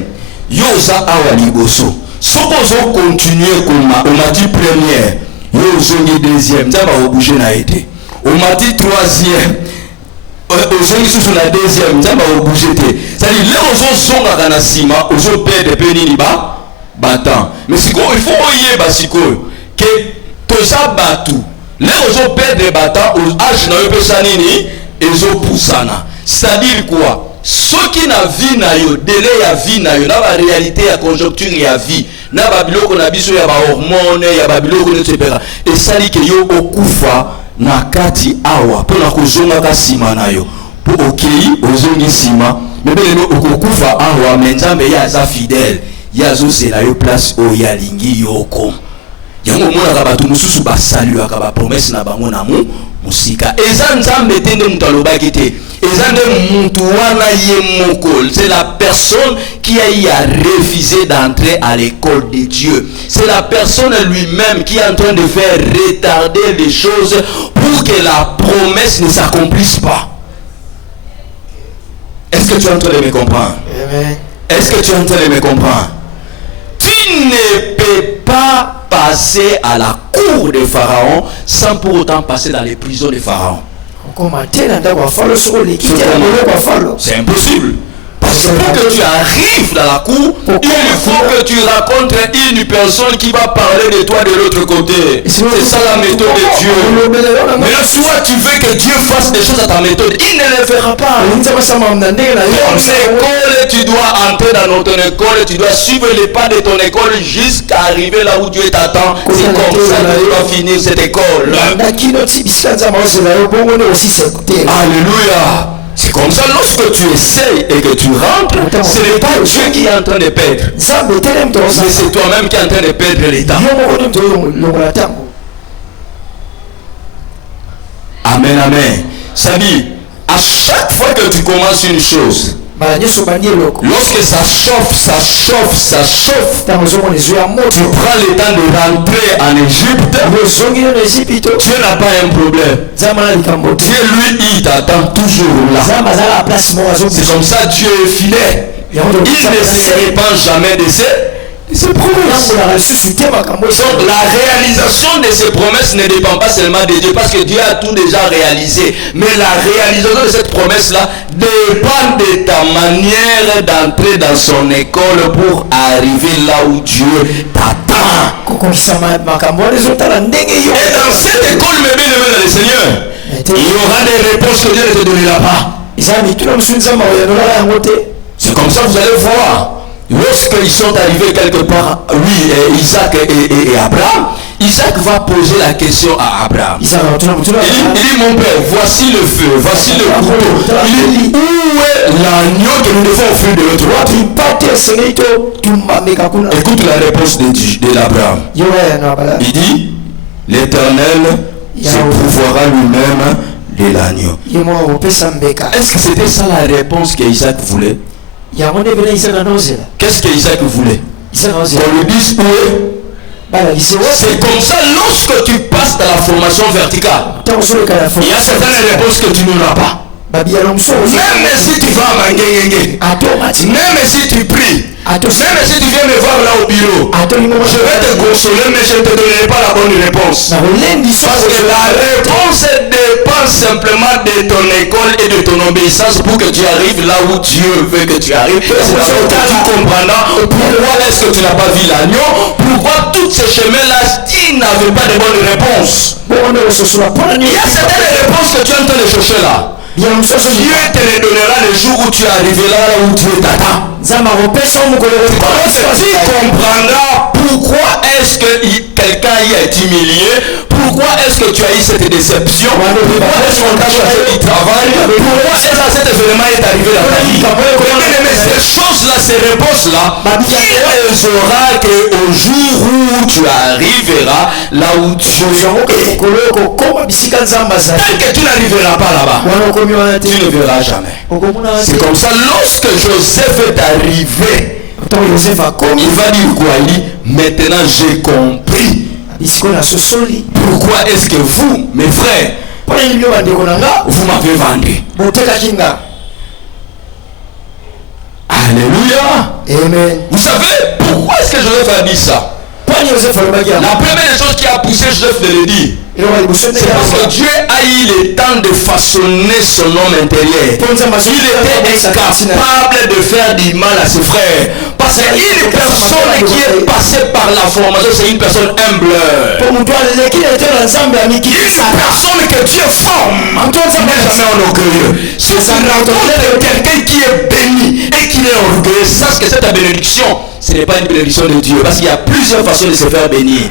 yo oza awa liboso soko ozo continuer koma omati première yo ozongi 2e nzambe akobouge na ye te omati 3e ozongi susu na 2e nzambe akobouge te c'est-à-dire lelo ozozongaka na nsima ozoperde mpe nini batemps mais sikoyo il faut oyeba sikoyo ke toza bato lelo ozoperde batemps age na yo mpesa nini ezopusana c'est-à-dire quoi soki na vie na yo délai ya vie na yo na ba réalité ya conjoncture ya vie na ba biloko na biso ya ba hormone ya ba biloko neti epeka esali ke yo okufa na kati awa mpo na kozonga ka nsima na yo mpo okei ozongi nsima mebe lelo okokufa awa me nzambe ye aza fidèle ye azozela yo place oyo alingi yo okoma yango omonaka bato mosusu basaluaka bapromese na bango na musika eza nzambe te nde moto alobaki te eza nde mutu wana ye moko c'est la personne qui a refusé d'entrer à l'école de Dieu c'est la personne lui-même qui est en train de faire retarder les choses pour que la promesse ne s'accomplisse pas. Est-ce que tu es en train de me comprendre? Amen. Est-ce que tu es en train de me comprendre? Tu ne peux pas passer à la cour de Pharaon sans pour autant passer dans les prisons de Pharaon. C'est impossible. Parce que pour que tu arrives dans la cour, il faut que tu rencontres une personne qui va parler de toi de l'autre côté. C'est ça la méthode de Dieu. Mais là, soit tu veux que Dieu fasse des choses à ta méthode, il ne le fera pas. Ton école, tu dois entrer dans ton école, tu dois suivre les pas de ton école jusqu'à arriver là où Dieu t'attend. C'est comme ça que tu dois finir cette école. Alléluia. C'est comme ça, lorsque tu essayes et que tu rentres, ce n'est pas Dieu qui est en train de perdre, mais c'est toi-même qui est en train de perdre l'état. Amen, amen. Ça dit, à chaque fois que tu commences une chose, lorsque ça chauffe, tu prends le temps de rentrer en Égypte, Dieu n'a pas un problème. Dieu, lui, il t'attend toujours là. C'est comme ça, Dieu est fidèle. Il ne se répand jamais de ses promesses. Donc la réalisation de ces promesses ne dépend pas seulement de Dieu, parce que Dieu a tout déjà réalisé. Mais la réalisation de cette promesse-là dépend de ta manière d'entrer dans son école pour arriver là où Dieu t'attend. Et dans cette école, mes bien-aimés dans le Seigneur, il y aura des réponses que Dieu ne te donnera pas. C'est comme ça que vous allez voir. Lorsqu'ils sont arrivés quelque part, lui, Isaac et Abraham, Isaac va poser la question à Abraham. Il dit, mon père, voici le feu, voici le couteau. Il dit, où est l'agneau que nous devons offrir de l'autre côté? Écoute la réponse de l'Abraham. Il dit, l'Éternel se pourvoira lui-même de l'agneau. Est-ce que c'était ça la réponse qu'Isaac voulait? Qu'est-ce qu'Isaac voulait? Qu'on lui dise où est? C'est comme ça, lorsque tu passes dans la formation verticale, il y a certaines réponses que tu n'auras pas. Même si tu vas à Mangengenge, même si tu pries, même si tu viens me voir là au bureau, je vais te consoler, mais je ne te donnerai pas la bonne réponse. Parce que la réponse dépend simplement de ton école et de ton obéissance pour que tu arrives là où Dieu veut que tu arrives. C'est là où tu comprendras pourquoi est-ce que tu n'as pas vu l'agneau, pourquoi tous ces chemins-là, tu n'avais pas de bonnes réponses. Il y a certaines réponses que tu es en train de chercher là. Dieu te les donnera le jour où tu arriveras là où Dieu t'attend. Tu comprendras pourquoi est-ce que quelqu'un y est humilié, pourquoi est-ce que tu as eu cette déception, pourquoi est-ce qu'on t'a choisi du travail, pourquoi est-ce que cet événement est arrivé dans ta vie. Mais ces choses-là, ces réponses-là, tu les auras qu'au jour où tu arriveras là où tu es. Tant que tu n'arriveras pas là-bas, tu ne verras jamais. C'est comme ça, lorsque Joseph est arrivé, il va dire quoi? Il dit, maintenant j'ai compris. Pourquoi est-ce que vous, mes frères, vous m'avez vendu? Alléluia. Amen. Vous savez pourquoi est-ce que Joseph a dit ça? La première chose qui a poussé Joseph de le dire, c'est parce que Dieu a eu le temps de façonner son homme intérieur. Il était incapable de faire du mal à ses frères. Parce qu'une personne qui est passée par la formation, c'est une personne humble. Une personne que Dieu forme n'est jamais orgueilleux. Si tu rencontres quelqu'un qui est béni et qui est orgueilleux, sache que cette bénédiction, ce n'est pas une bénédiction de Dieu. Parce qu'il y a plusieurs façons de se faire bénir.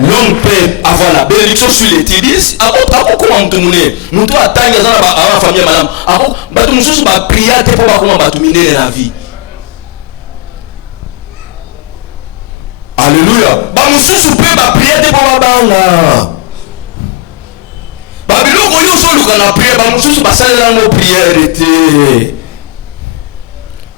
L'homme peut avoir la bénédiction sur les tidis. Comment tu nous attendons à la famille madame. Tu nous prier pour comment tu miner la vie. Alléluia. Bamususu pe ba prière te pour babanga. Babiloko yo so luka na prière bamususu basalela ngo prière te.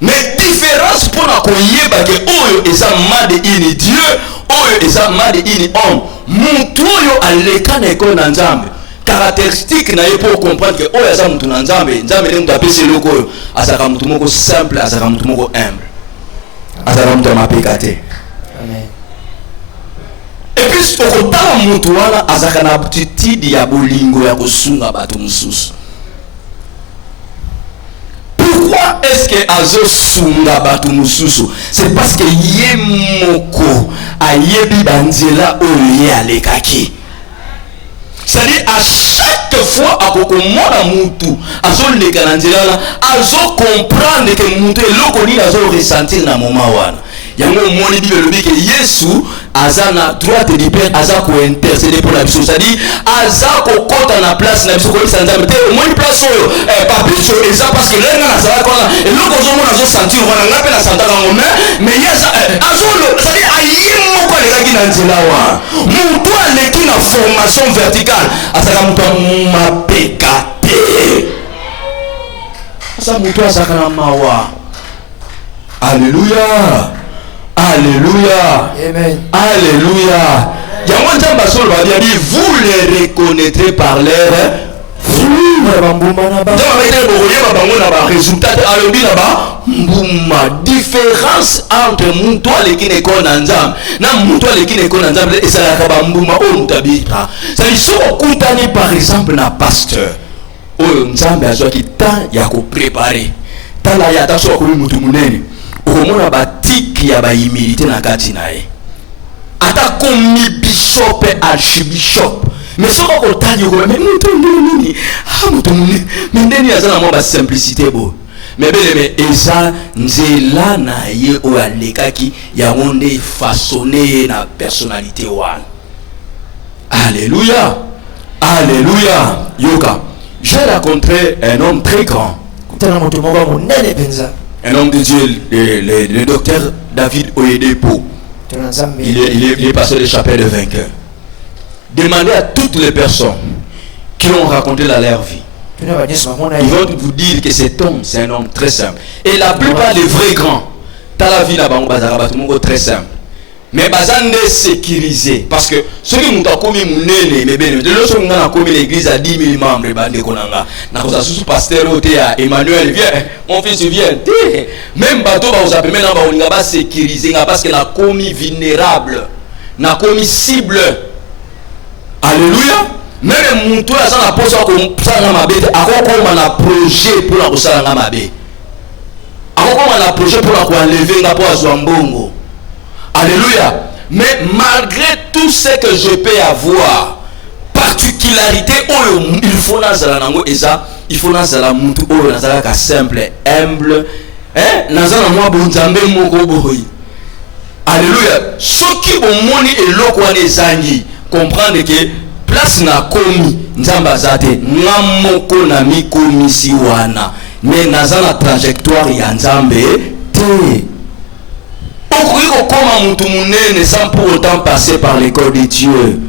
Mais différence pour na koyeba ke oyo eza made ini Dieu, oyo eza made ini homme. Mutu oyo aleka na ko na Nzambe. Caractéristique na ye pour comprendre que oyo eza mutu na Nzambe, Nzambe le mutu apesi loko oyo azaka mutu moko simple, azaka mutu moko humble. Azaka mutu mapekate. Amen. Et puis okotala mutu wana azaka na aptitude ya bolingo ya kosunga bato mususu. Pourquoi est-ce que azo sunga bato mususu? C'est parce que ye moko ayebi banzela oye alekaki. C'est-à-dire à chaque fois akokomona mutu azo leka na nzela la azo comprendre que mutu eloko ni azo ressentir na moment wana. Yango moni Bible lobi que Yesu aza na droite du Père aza ko intercéder pour la biso. C'est-à-dire aza ko kota na place na biso ko bisa nzambe te moni place oyo papicho eza parce que lenga na sala kona eloko zo mona zo sentir wana ngape na santa kango mais yesa azo lo c'est-à-dire ayimo ko lekaki na nzela wa mutu aleki na formation verticale asaka mutu mapeka te asa mutu asaka na mawa. Alléluia. Alléluia. Amen. Alléluia. Vous les reconnaîtrez par leur différence entre mutu aleki na ekolo na Nzambe na mutu aleki na ekolo na Nzambe esalaka bambuma oyo mutu abika. C'est soki okutani par exemple na pasteur oyo Nzambe azwaki temps ya koprepare tala ya taso akomi mutu munene okomona batiki ya bahumilité na kati na ye ata komi bishop archibishop mais soko kotali ko mais mutu nini mutu munene mais ndeni aza na mwa ba simplicité bo mais bele eza nzela na ye oyo alekaki yango nde façonné na personnalité wana. Alléluia. Alléluia. Yoka, j'ai rencontré un homme très grand, un homme de Dieu, le docteur David Oyedepo. Il est pasteur de chapelle de vainqueur. Demandez à toutes les personnes qui ont raconté leur vie. Ils vont vous dire que cet homme, c'est un homme très simple. Et la plupart des vrais grands, dans la vie là-bas, on très simple. Mais bazande sécurisé parce que ceux qui nous ont commis munene mais bien de l'autre on a commis l'église à 10 000 membres bande konanga na kosa sous pasteur otea Emmanuel viens mon fils vient même bateau ba vous appelle maintenant ba olinga ba sécurisé parce que la commis vulnérable na commis cible. Alléluia. même mutu aza na posa kosala mabe te akokoma na projet mpona kosala nga mabe akokoma na projet mpona koenleve nga mpo azwa mbongo. Alléluia. Mais malgré tout ce que je peux avoir, particularité il faut nazala nango eza, il faut nazala mutu oyo nazala ka simple, humble, nazala mwa bonzambe moko boyi. Alléluia. Soki bomoni eloko wana ezangi, comprendre que place na komi nzamba zate nga moko na mikomisi wana, mais nazala trajectoire ya nzambe te. Okoma mutu munene sans pour autant passer par l'école de Dieu.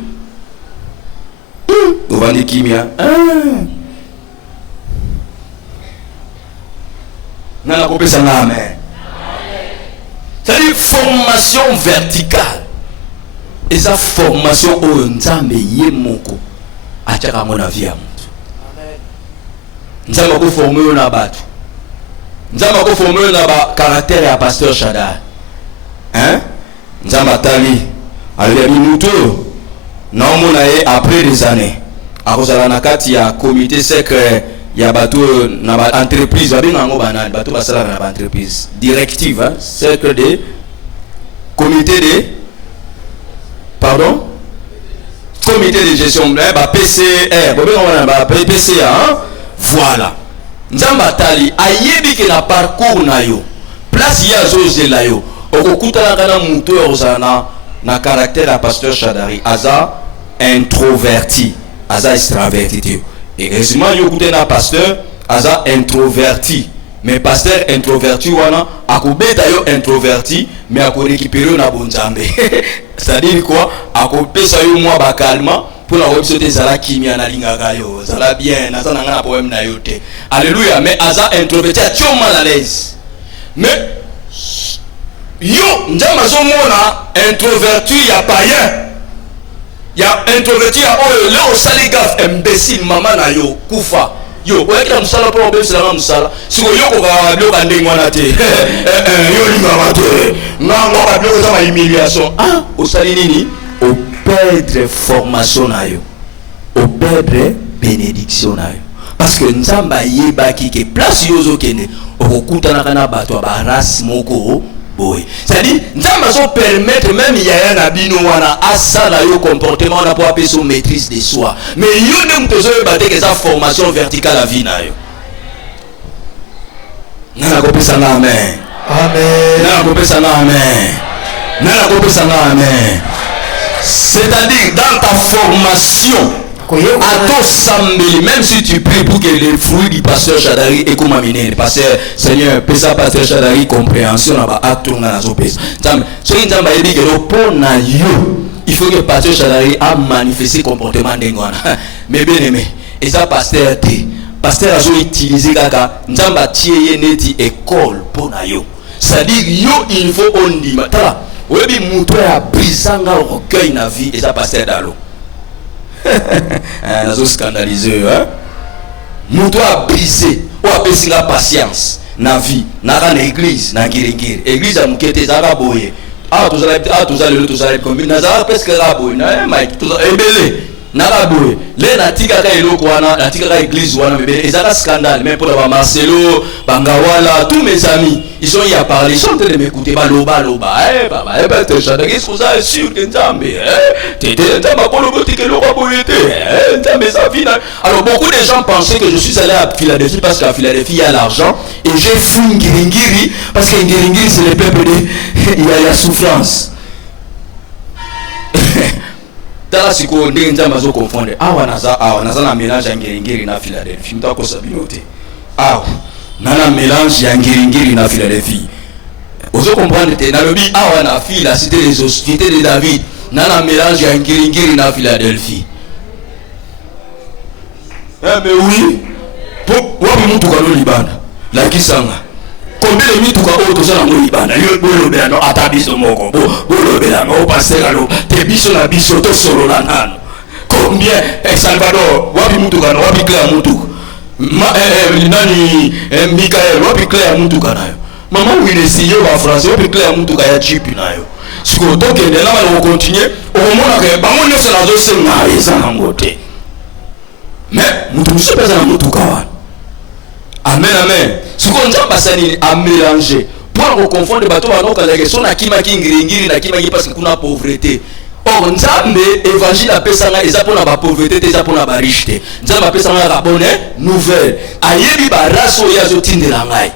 Vous vendez kimia? Nana kopé ça amen. C'est-à-dire formation verticale. Et sa formation au nzambe yemoko ataka mon avis à mutu. Nzambe ko former na batu. Nzambe ko former na ba caractère ya pasteur Shada. Hein? Nzamba tali avec minuto non monaye après des années à cause de la kati ya comité secret ya bateau na ba entreprise ba bingo banane bateau basala na ba entreprise directive hein? Cercle de comité de pardon comité de gestion ba PCR ba bingo ba PCA hein? Voilà Nzamba tali ayebi ke na parcours na yo place ya zoze la yo okokutana kana mutu ozana na caractère à pasteur Shadari aza introverti aza extraverti et heureusement yo kutana pasteur aza introverti mais pasteur introverti wana akobeta yo introverti mais akorécupérer na bonzambe c'est-à-dire quoi akopesa yo mwa ba calme pour la web sauter zala kimia na lingaka yo zala bien aza na ngana poème na yo te. Alléluia. Mais aza introverti a tio mal à l'aise mais yo njama zo mona introverti ya païen ya introverti ya oyo leo sali gaffe imbécile mama na yo kufa yo oyakira musala po obesela nga musala siko yo ko ka ka ndenge wana te yo linga te nganga ka blo za ma humiliation osali nini au perdre formation na yo au perdre bénédiction na yo parce que nzamba yebaki ke place yo zo kende okokutana kana bato ba race moko. C'est-à-dire, nous allons permettre même yaya na bino wana asala yo comportement na pour appeler son maîtrise de soi. Mais yo ne m'tezoi battre que sa formation verticale à vie na yo. Nana kopé ça amen. Amen. Nana kopé ça amen. Nana kopé ça amen. C'est-à-dire dans ta formation Ato Sambeli, même si tu pries pour que les fruits du pasteur Shadari et comme amener, pasteur Seigneur, pesa pasteur Shadari compréhension là-bas, acte na nazo pesa. Ce qui nzamba dit que le pont na yo, il faut que pasteur Shadari a manifesté comportement d'engwana. Mais bien aimé, et ça pasteur T, pasteur a utilisé kaka nzamba tieye neti école pour na yo. C'est-à-dire yo il faut on dit matala, webi muto ya brisanga recueil na vie et ça pasteur dalo. Nazo scandalisé hein. Muto a brisé ou a baissé la patience na vie na l'église na ngirengire église a mukete za boye tous allez combien na presque la boye na Mike tous ebele na la boye les natika ka eloko wana natika ka église wana bébé ezaka scandale même pour la Marcelo Bangawala tous mes amis ils sont y à parler ils sont en train de m'écouter baloba baba te chante qu'est-ce que ça est sûr que nzambe t'étais nzamba kolobo tike lo boyete nzambe sa vie. Alors beaucoup de gens pensaient que je suis allé à Philadelphie parce qu'à Philadelphie il y a l'argent et j'ai fui Ngiringiri parce que Ngiringiri c'est le peuple de il y a la souffrance. Tala siko ndenge nzamba zo confondre awa naza na mélange ya Ngiringiri na Philadelphie mtako sabinote nana mélange ya Ngiringiri na Philadelphie ozo comprendre te na lobi awa na fille la cité des hospitalités de David nana mélange ya Ngiringiri na Philadelphie mais oui wapi mtu kalo libanda la kisanga combien de mituka oto za na libanda yo bolobela no atabiso moko bolobela no passer lo te biso na biso to solo la nano combien Salvador wapi mutuka no wapi Claire mutuka nani Michael wapi Claire mutuka nayo mama wile siyo ba français wapi Claire mutuka ya chip nayo siko toke de la va continuer au moment que bango nyose la zo senga eza na ngote Mais mutu musu pesa na mutu kawa. Amen amen. Ce qu'on dit basani a mélangé. Pour confondre bateau banoka la question na kima kingiri na kima parce que kuna pauvreté. Or nzambe évangile apesa nga eza pona ba pauvreté te eza pona ba richté. Nzambe apesa nga la bonne nouvelle. Ayebi ba raso ya zo tindela ngai.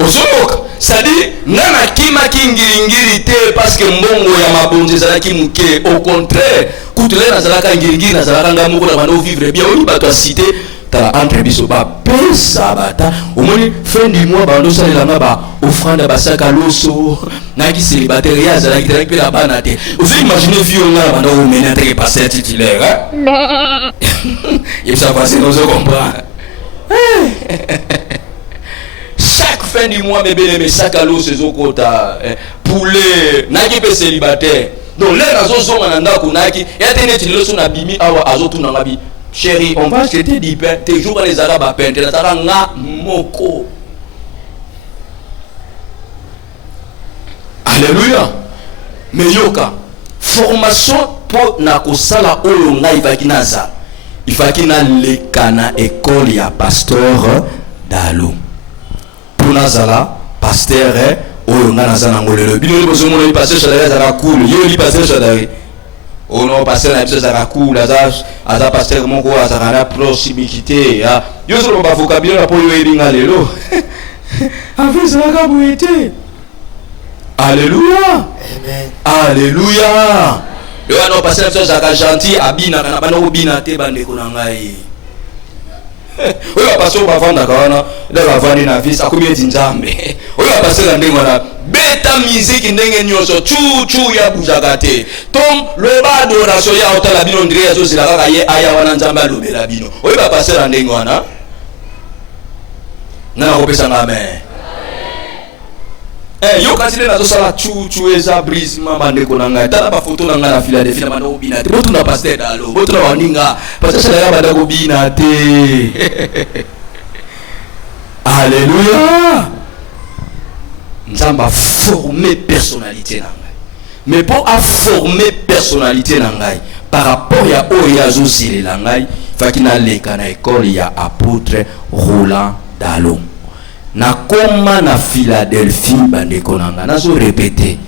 Ozomoka, c'est-à-dire nana kima kingiri te parce que mbongo ya mabonze zalaki muke, au contraire, kutule na zalaka ngiri na zalaka ngamuko na bano vivre bien, oni bato cité ta entre biso ba pesa bata, au moins fin du mois bando salela ba offrande ba saka loso, na ki célibataire ya zalaki te pe la bana te. Vous imaginez vieux là bando au ménage passer titulaire, hein? Il ça passer nous comprendre. Chaque fin du mois, mes sacs à l'eau, ces autres poulet, naki pe célibataire. Donc là, dans zone mananda kunaki, et atteindre tu le son abimi awa azotu nangabi. Chérie, on va acheter du pain. Tes jours les arabes à peindre, la taranga moko. Alléluia. Mais yoka, formation pour na kosala oyo ngai vakinaza. Il faut qu'il na le kana école ya pasteur Dalo. Nazala pasteur oyo nga nazana ngolelo bino bozo mona pasteur Chadari za cool yo li pasteur Chadari ono pasteur na biso za cool aza pasteur moko azana proximité ya yo zo ba vocabulaire po yo ebinga lelo avec ça ka buete. Alléluia amen alléluia yo ano pasteur biso za gentil abina kana bana obina te bande ko na ngai. Oui, parce qu'on va vendre d'accord, là va vendre une avis, à combien d'injambe. Oui, parce que l'année voilà, bêta musique n'engage nyoso, chou ya boujagate. Tom le bas d'oration ya autant la bino ndria so c'est la raye aya wana nzamba lobe la bino. Oui, va passer l'année voilà. Na repesa amen. Yo quand il est dans sala chou eza brise mama ndeko nanga tala ba photo nanga na Philadelphie na bana obina te botu na pasteur Dalo botu na waninga parce que c'est là bana obina te. Alléluia. Nzamba former personnalité nanga. Mais pour former personnalité nanga par rapport ya oya zo sile nanga fakina leka na école ya apôtre Roland Dalo. Na koma na Philadelphie bandeko nanga nazo répéter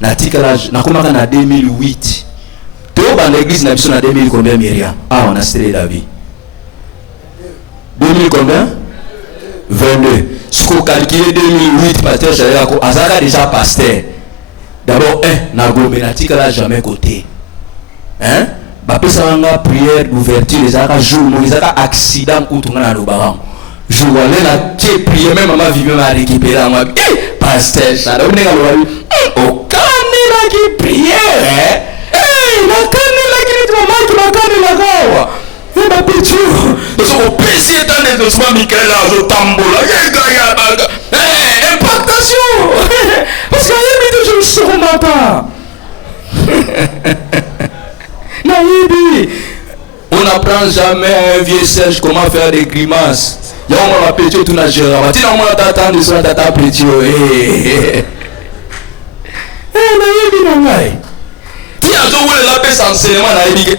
na tikala na koma na 2008 to ba l'église na biso na 2000 combien Myriam on a célébré la vie 2000 combien 22 ce qu'on calculer 2008 pasteur Jalako azaka déjà pasteur d'abord na gombe na tikala jamais côté hein ba pesa nga prière d'ouverture les aka jour mo les aka accident kutunga na lobarango. Je vois là, tu es prié, même maman vivait ma récupérer moi. Pasteur, ça donne au canne qui prière. La canne qui est maman qui m'a canne la gawa. Et ma petite, au PC dans les ossements Michael là, au tambour là, impactation. Parce qu'il y a toujours sur le matin. On n'apprend jamais un vieux Serge comment faire des grimaces. Y'a on m'a pété tout na gérard. Tu n'as pas t'attendre sur ta pété. Tu as tout voulu la paix sans cinéma na édique.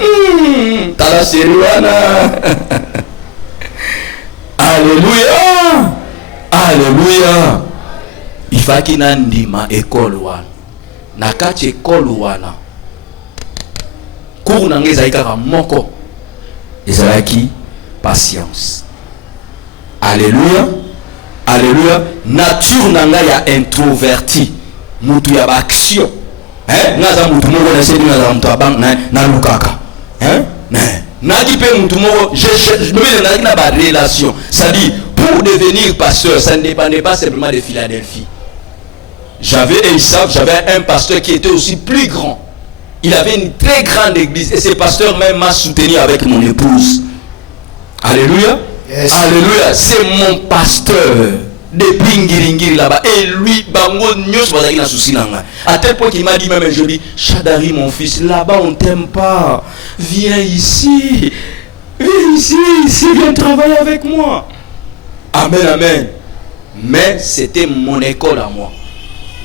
T'as la sériwana. Alléluia. Alléluia. Il faut qu'il n'andi ma école wana. Na kati école wana. Cours na ngeza ikaka moko. Ezalaki patience. Alléluia. Alléluia. Nature nanga ya introverti. Mutu ya action. Hein? Naza mutu moko na sedi na mutu abang na lukaka. Hein? Nadi pe mutu moko je me na ba relation. Ça dit pour devenir pasteur, ça ne dépendait pas simplement de Philadelphie. J'avais un pasteur qui était aussi plus grand. Il avait une très grande église et ce pasteur même m'a soutenu avec mon épouse. Alléluia. Yes. Alléluia, c'est mon pasteur depuis Ngiringiri là-bas. Et lui, bango nyos bazaki na souci nanga. À tel point qu'il m'a dit même je dis, Chadari mon fils, là-bas on t'aime pas. Viens ici, viens travailler avec moi. Amen, amen. Mais c'était mon école à moi.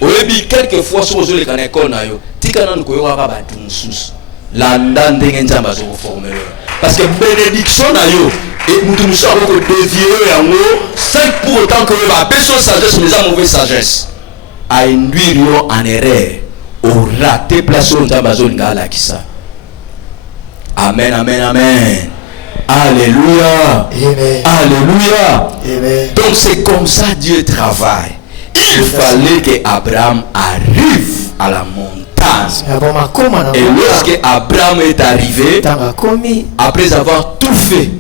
Au début, quelquefois, sur les écoles na yo, tika na nkoyo ka ba tunsus. landa ndenge nzambe azokoformele parce que bénédiction na yo et mutu mosusu akokodévie yango sans pour autant que bapeso sagesse mais eza mauvaise sagesse ainduire yo en erreur orate place oyo nzambe azolinga alakisa. Amen, amen, amen. Alléluia. Amen. Alléluia. Amen. Donc c'est comme ça Dieu travaille. Il fallait que Abraham arrive à la montagne. Et lorsque Abraham est arrivé, après avoir tout fait,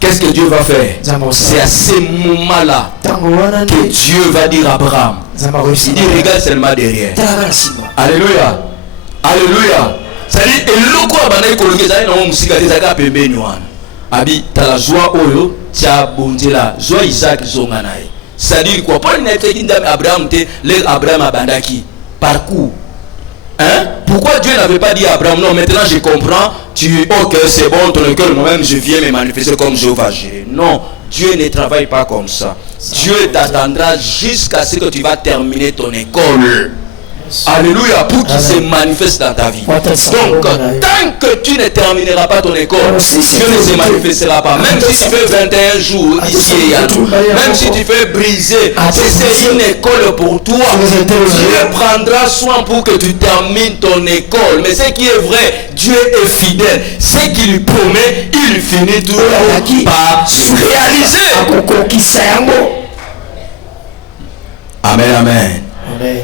qu'est-ce que Dieu va faire? C'est à ce moment-là que Dieu va dire à Abraham, il dit regarde seulement derrière. Alléluia. Alléluia. C'est-à-dire eloko abana ekolongeza na musika tezaka pembeni wana. Abi tala joie oyo tia bondela joie Isaac zonga nae. C'est-à-dire quoi? Pas une éthique d'Abraham te les Abraham abandaki parcours. Hein? Pourquoi Dieu n'avait pas dit à Abraham non maintenant je comprends, tu OK c'est bon ton cœur moi-même je viens me manifester comme Jéhovah Jireh. Non, Dieu ne travaille pas comme ça. Dieu t'attendra jusqu'à ce que tu vas terminer ton école. Alléluia, pour qu'il se manifeste dans ta vie. Donc, tant que tu ne termineras pas ton école, Dieu ne se manifestera pas. Même si tu fais 21 jours ici et là, même si tu fais briser, c'est une école pour toi. Dieu prendra soin pour que tu termines ton école. Mais ce qui est vrai, Dieu est fidèle. Ce qu'il promet, il finit toujours par se réaliser. Amen, amen. Amen.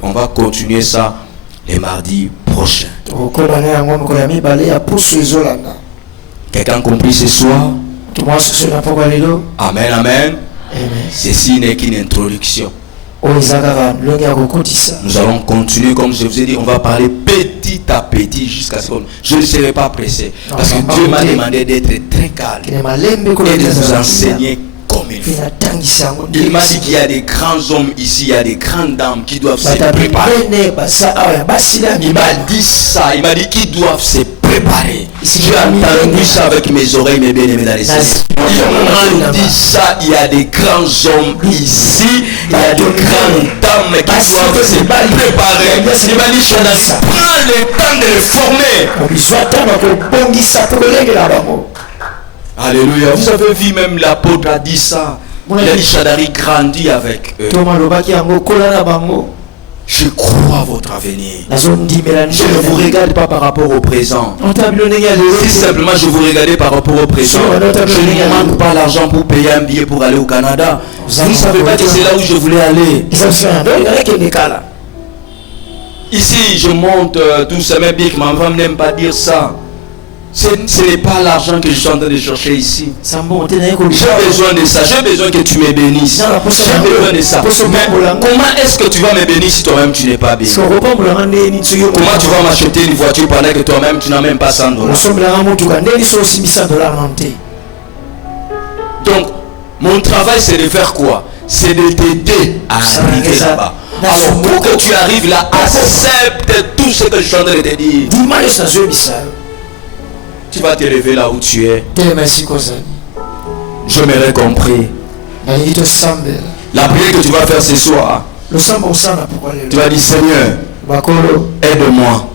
On va continuer ça les mardis prochains. Quelqu'un compris ce soir? Amen, amen. Ceci n'est qu'une introduction. Nous allons continuer comme je vous ai dit. On va parler petit à petit jusqu'à ce que je ne serai pas pressé. Parce que Dieu m'a demandé d'être très calme et de vous enseigner comme il faut. Il m'a dit qu'il y a des grands hommes ici, il y a des grandes dames qui doivent se préparer. Il m'a dit ça, il m'a dit qu'ils doivent se préparer. J'ai entendu ça avec mes oreilles, mes bien-aimés dans les sens. Il m'a dit ça, il y a des grands hommes ici, il y a des grandes dames qui doivent se préparer. Il m'a dit, prends le temps de les former. Alléluia. Vous avez vu même l'apôtre a dit ça. Il a dit Shadari grandit avec eux. Je crois à votre avenir. Je ne vous regarde pas par rapport au présent. Si simplement je vous regardais par rapport au présent, je ne manque pas l'argent pour payer un billet pour aller au Canada. Vous ne savez pas que c'est là où je voulais aller. Ici, je monte tout ça, mais bien que ma femme n'aime pas dire ça. Ce n'est pas l'argent que je suis en train de chercher ici. J'ai besoin de ça. J'ai besoin que tu me bénisses. J'ai besoin de ça. Mais comment est-ce que tu vas me bénir si toi-même tu n'es pas béni? Comment tu vas m'acheter une voiture pendant que toi-même tu n'as même pas $100? Donc, mon travail c'est de faire quoi? C'est de t'aider à arriver là-bas. Alors, pour que tu arrives là, accepte tout ce que je suis en train de te dire. Tu vas te lever là où tu es. Je m'aurais compris. La prière que tu vas faire ce soir, tu vas dire Seigneur, aide-moi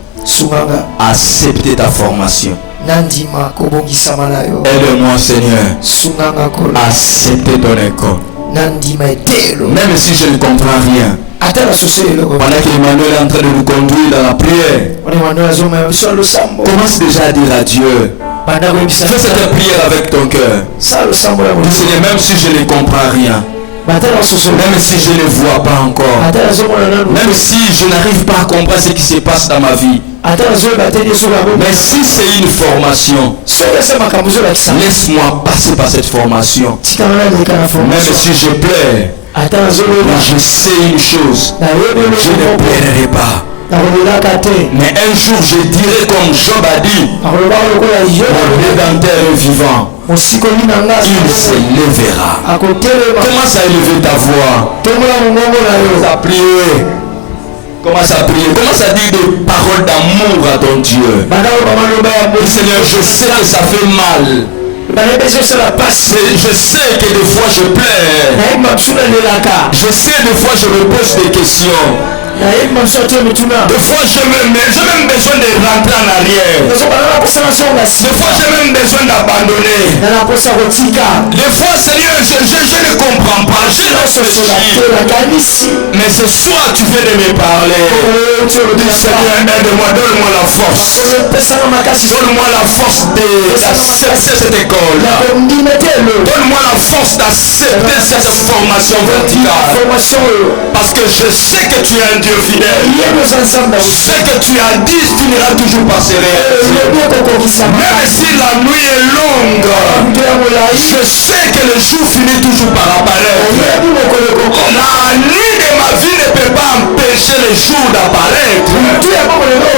à accepter ta formation. Aide-moi Seigneur à accepter ton école. Même si je ne comprends rien. Pendant qu'Emmanuel est en train de nous conduire dans la prière, commence déjà à dire à Dieu. Fais cette prière avec ton cœur. Seigneur, même si je ne comprends rien, même si je ne vois pas encore, même si je n'arrive pas à comprendre ce qui se passe dans ma vie, mais si c'est une formation, laisse-moi passer par cette formation. Même si je pleure, je sais une chose, je ne plairai pas. Mais un jour je dirai comme Job a dit, mon Rédempteur est vivant. Il se lèvera. Commence à élever ta voix. Commence à prier. Commence à prier. Commence à dire des paroles d'amour à ton Dieu. Seigneur, je sais que ça fait mal. Je sais que des fois je pleure. Je sais des fois je me pose des questions. Des fois, j'ai même besoin de rentrer en arrière. Des fois, j'ai même besoin d'abandonner. Des fois, Seigneur, je ne comprends pas. Je réfléchis. Mais ce soir, tu viens de me parler. Seigneur, aide-moi, donne-moi la force. Donne-moi la force d'accepter cette école. Donne-moi la force d'accepter cette formation verticale. Parce que je sais que tu es un Dieu fidèle. Je sais que tu as dit, tu finiras toujours par se réaliser. Même si la nuit est longue, je sais que le jour finit toujours par apparaître. La nuit de ma vie ne peut pas empêcher le jour d'apparaître.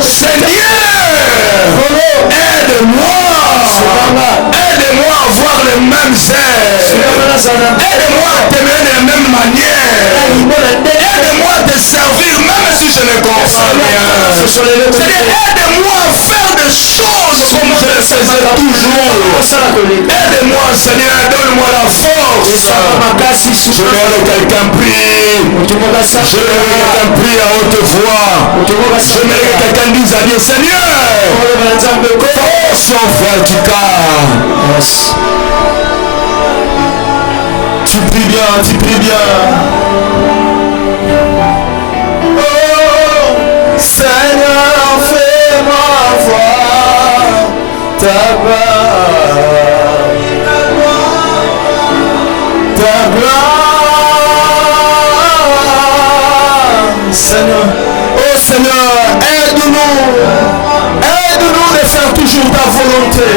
Seigneur, aide-moi. Aide-moi à avoir les mêmes airs. Aide-moi à t'aimer de la même manière. Aide-moi à te servir même si je ne comprends rien. Aide-moi à faire des choses comme je le faisais toujours. Aide-moi, Seigneur, donne-moi la force. Je veux que quelqu'un prie. Je veux que quelqu'un prie à haute voix. Je veux que quelqu'un dise à Dieu, Seigneur, force verticale. Tu pries bien, tu pries bien. Oh, Seigneur, fais-moi voir ta gloire. Ta gloire. Seigneur, oh Seigneur, aide-nous. Aide-nous de faire toujours ta volonté.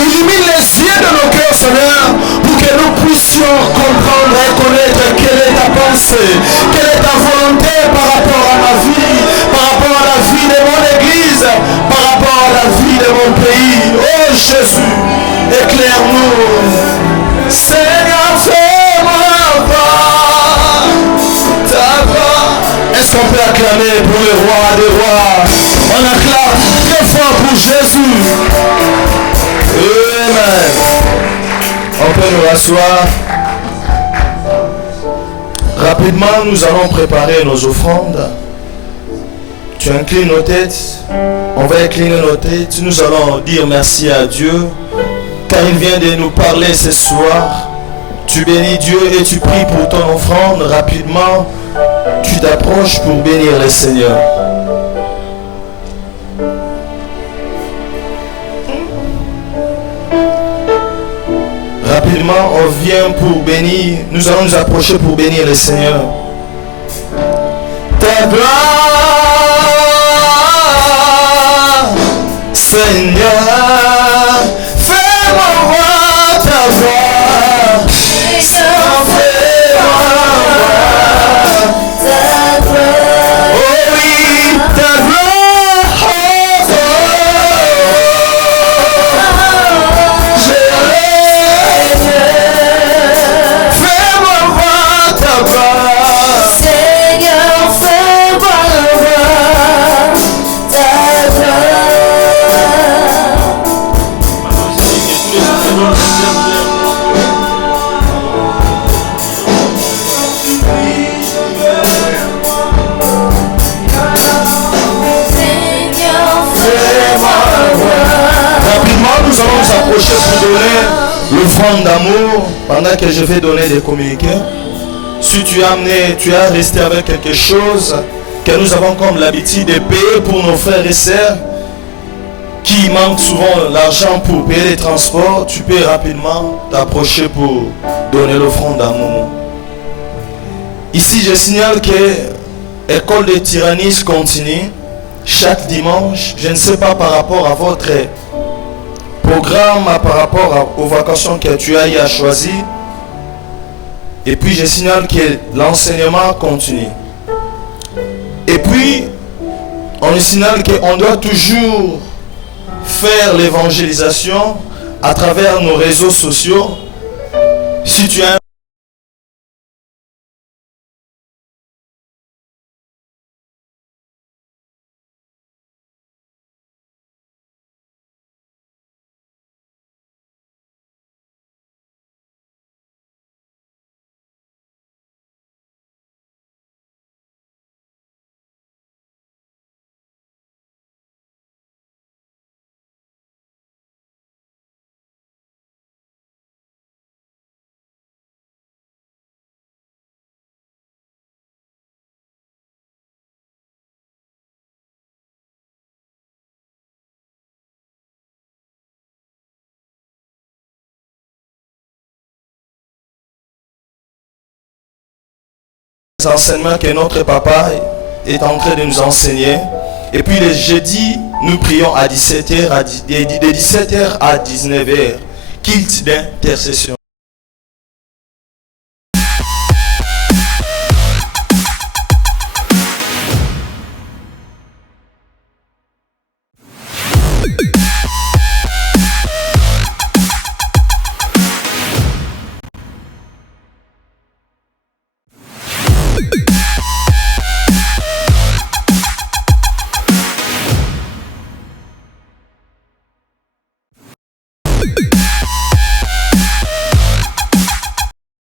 Illumine les yeux de nos cœurs, Seigneur, pour que nous puissions comprendre et connaître quelle est ta pensée, quelle est ta volonté par rapport à ma vie, par rapport à la vie de mon église, par rapport à la vie de mon pays. Oh Jésus, éclaire-nous. Seigneur, fais-moi voir ta gloire. Est-ce qu'on peut acclamer pour le roi des rois? On acclame très fort pour Jésus. Amen. On peut nous rasseoir. Rapidement, nous allons préparer nos offrandes. Tu inclines nos têtes. On va incliner nos têtes. Nous allons dire merci à Dieu, car il vient de nous parler ce soir. Tu bénis Dieu et tu pries pour ton offrande. Rapidement, tu t'approches pour bénir le Seigneur. Rapidement, on vient pour bénir. Nous allons nous approcher pour bénir le Seigneur. Ta gloire, Seigneur, fais-moi voir ta gloire. Seigneur, fais-moi voir ta gloire. Oh oui, ta gloire. Nous allons nous approcher pour donner l'offrande d'amour pendant que je vais donner des communiqués. Si tu as resté avec quelque chose que nous avons comme l'habitude de payer pour nos frères et sœurs qui manquent souvent l'argent pour payer les transports, tu peux rapidement t'approcher pour donner l'offrande d'amour. Ici, je signale que l'école de tyrannie continue chaque dimanche. Je ne sais pas par rapport à votre programme, par rapport aux vacations que tu as eu à choisir. Et puis je signale que l'enseignement continue. Et puis on signale qu'on doit toujours faire l'évangélisation à travers nos réseaux sociaux. Si tu as enseignements que notre papa est en train de nous enseigner. Et puis les jeudis, nous prions à 17h, de 17h à 19h. Culte d'intercession.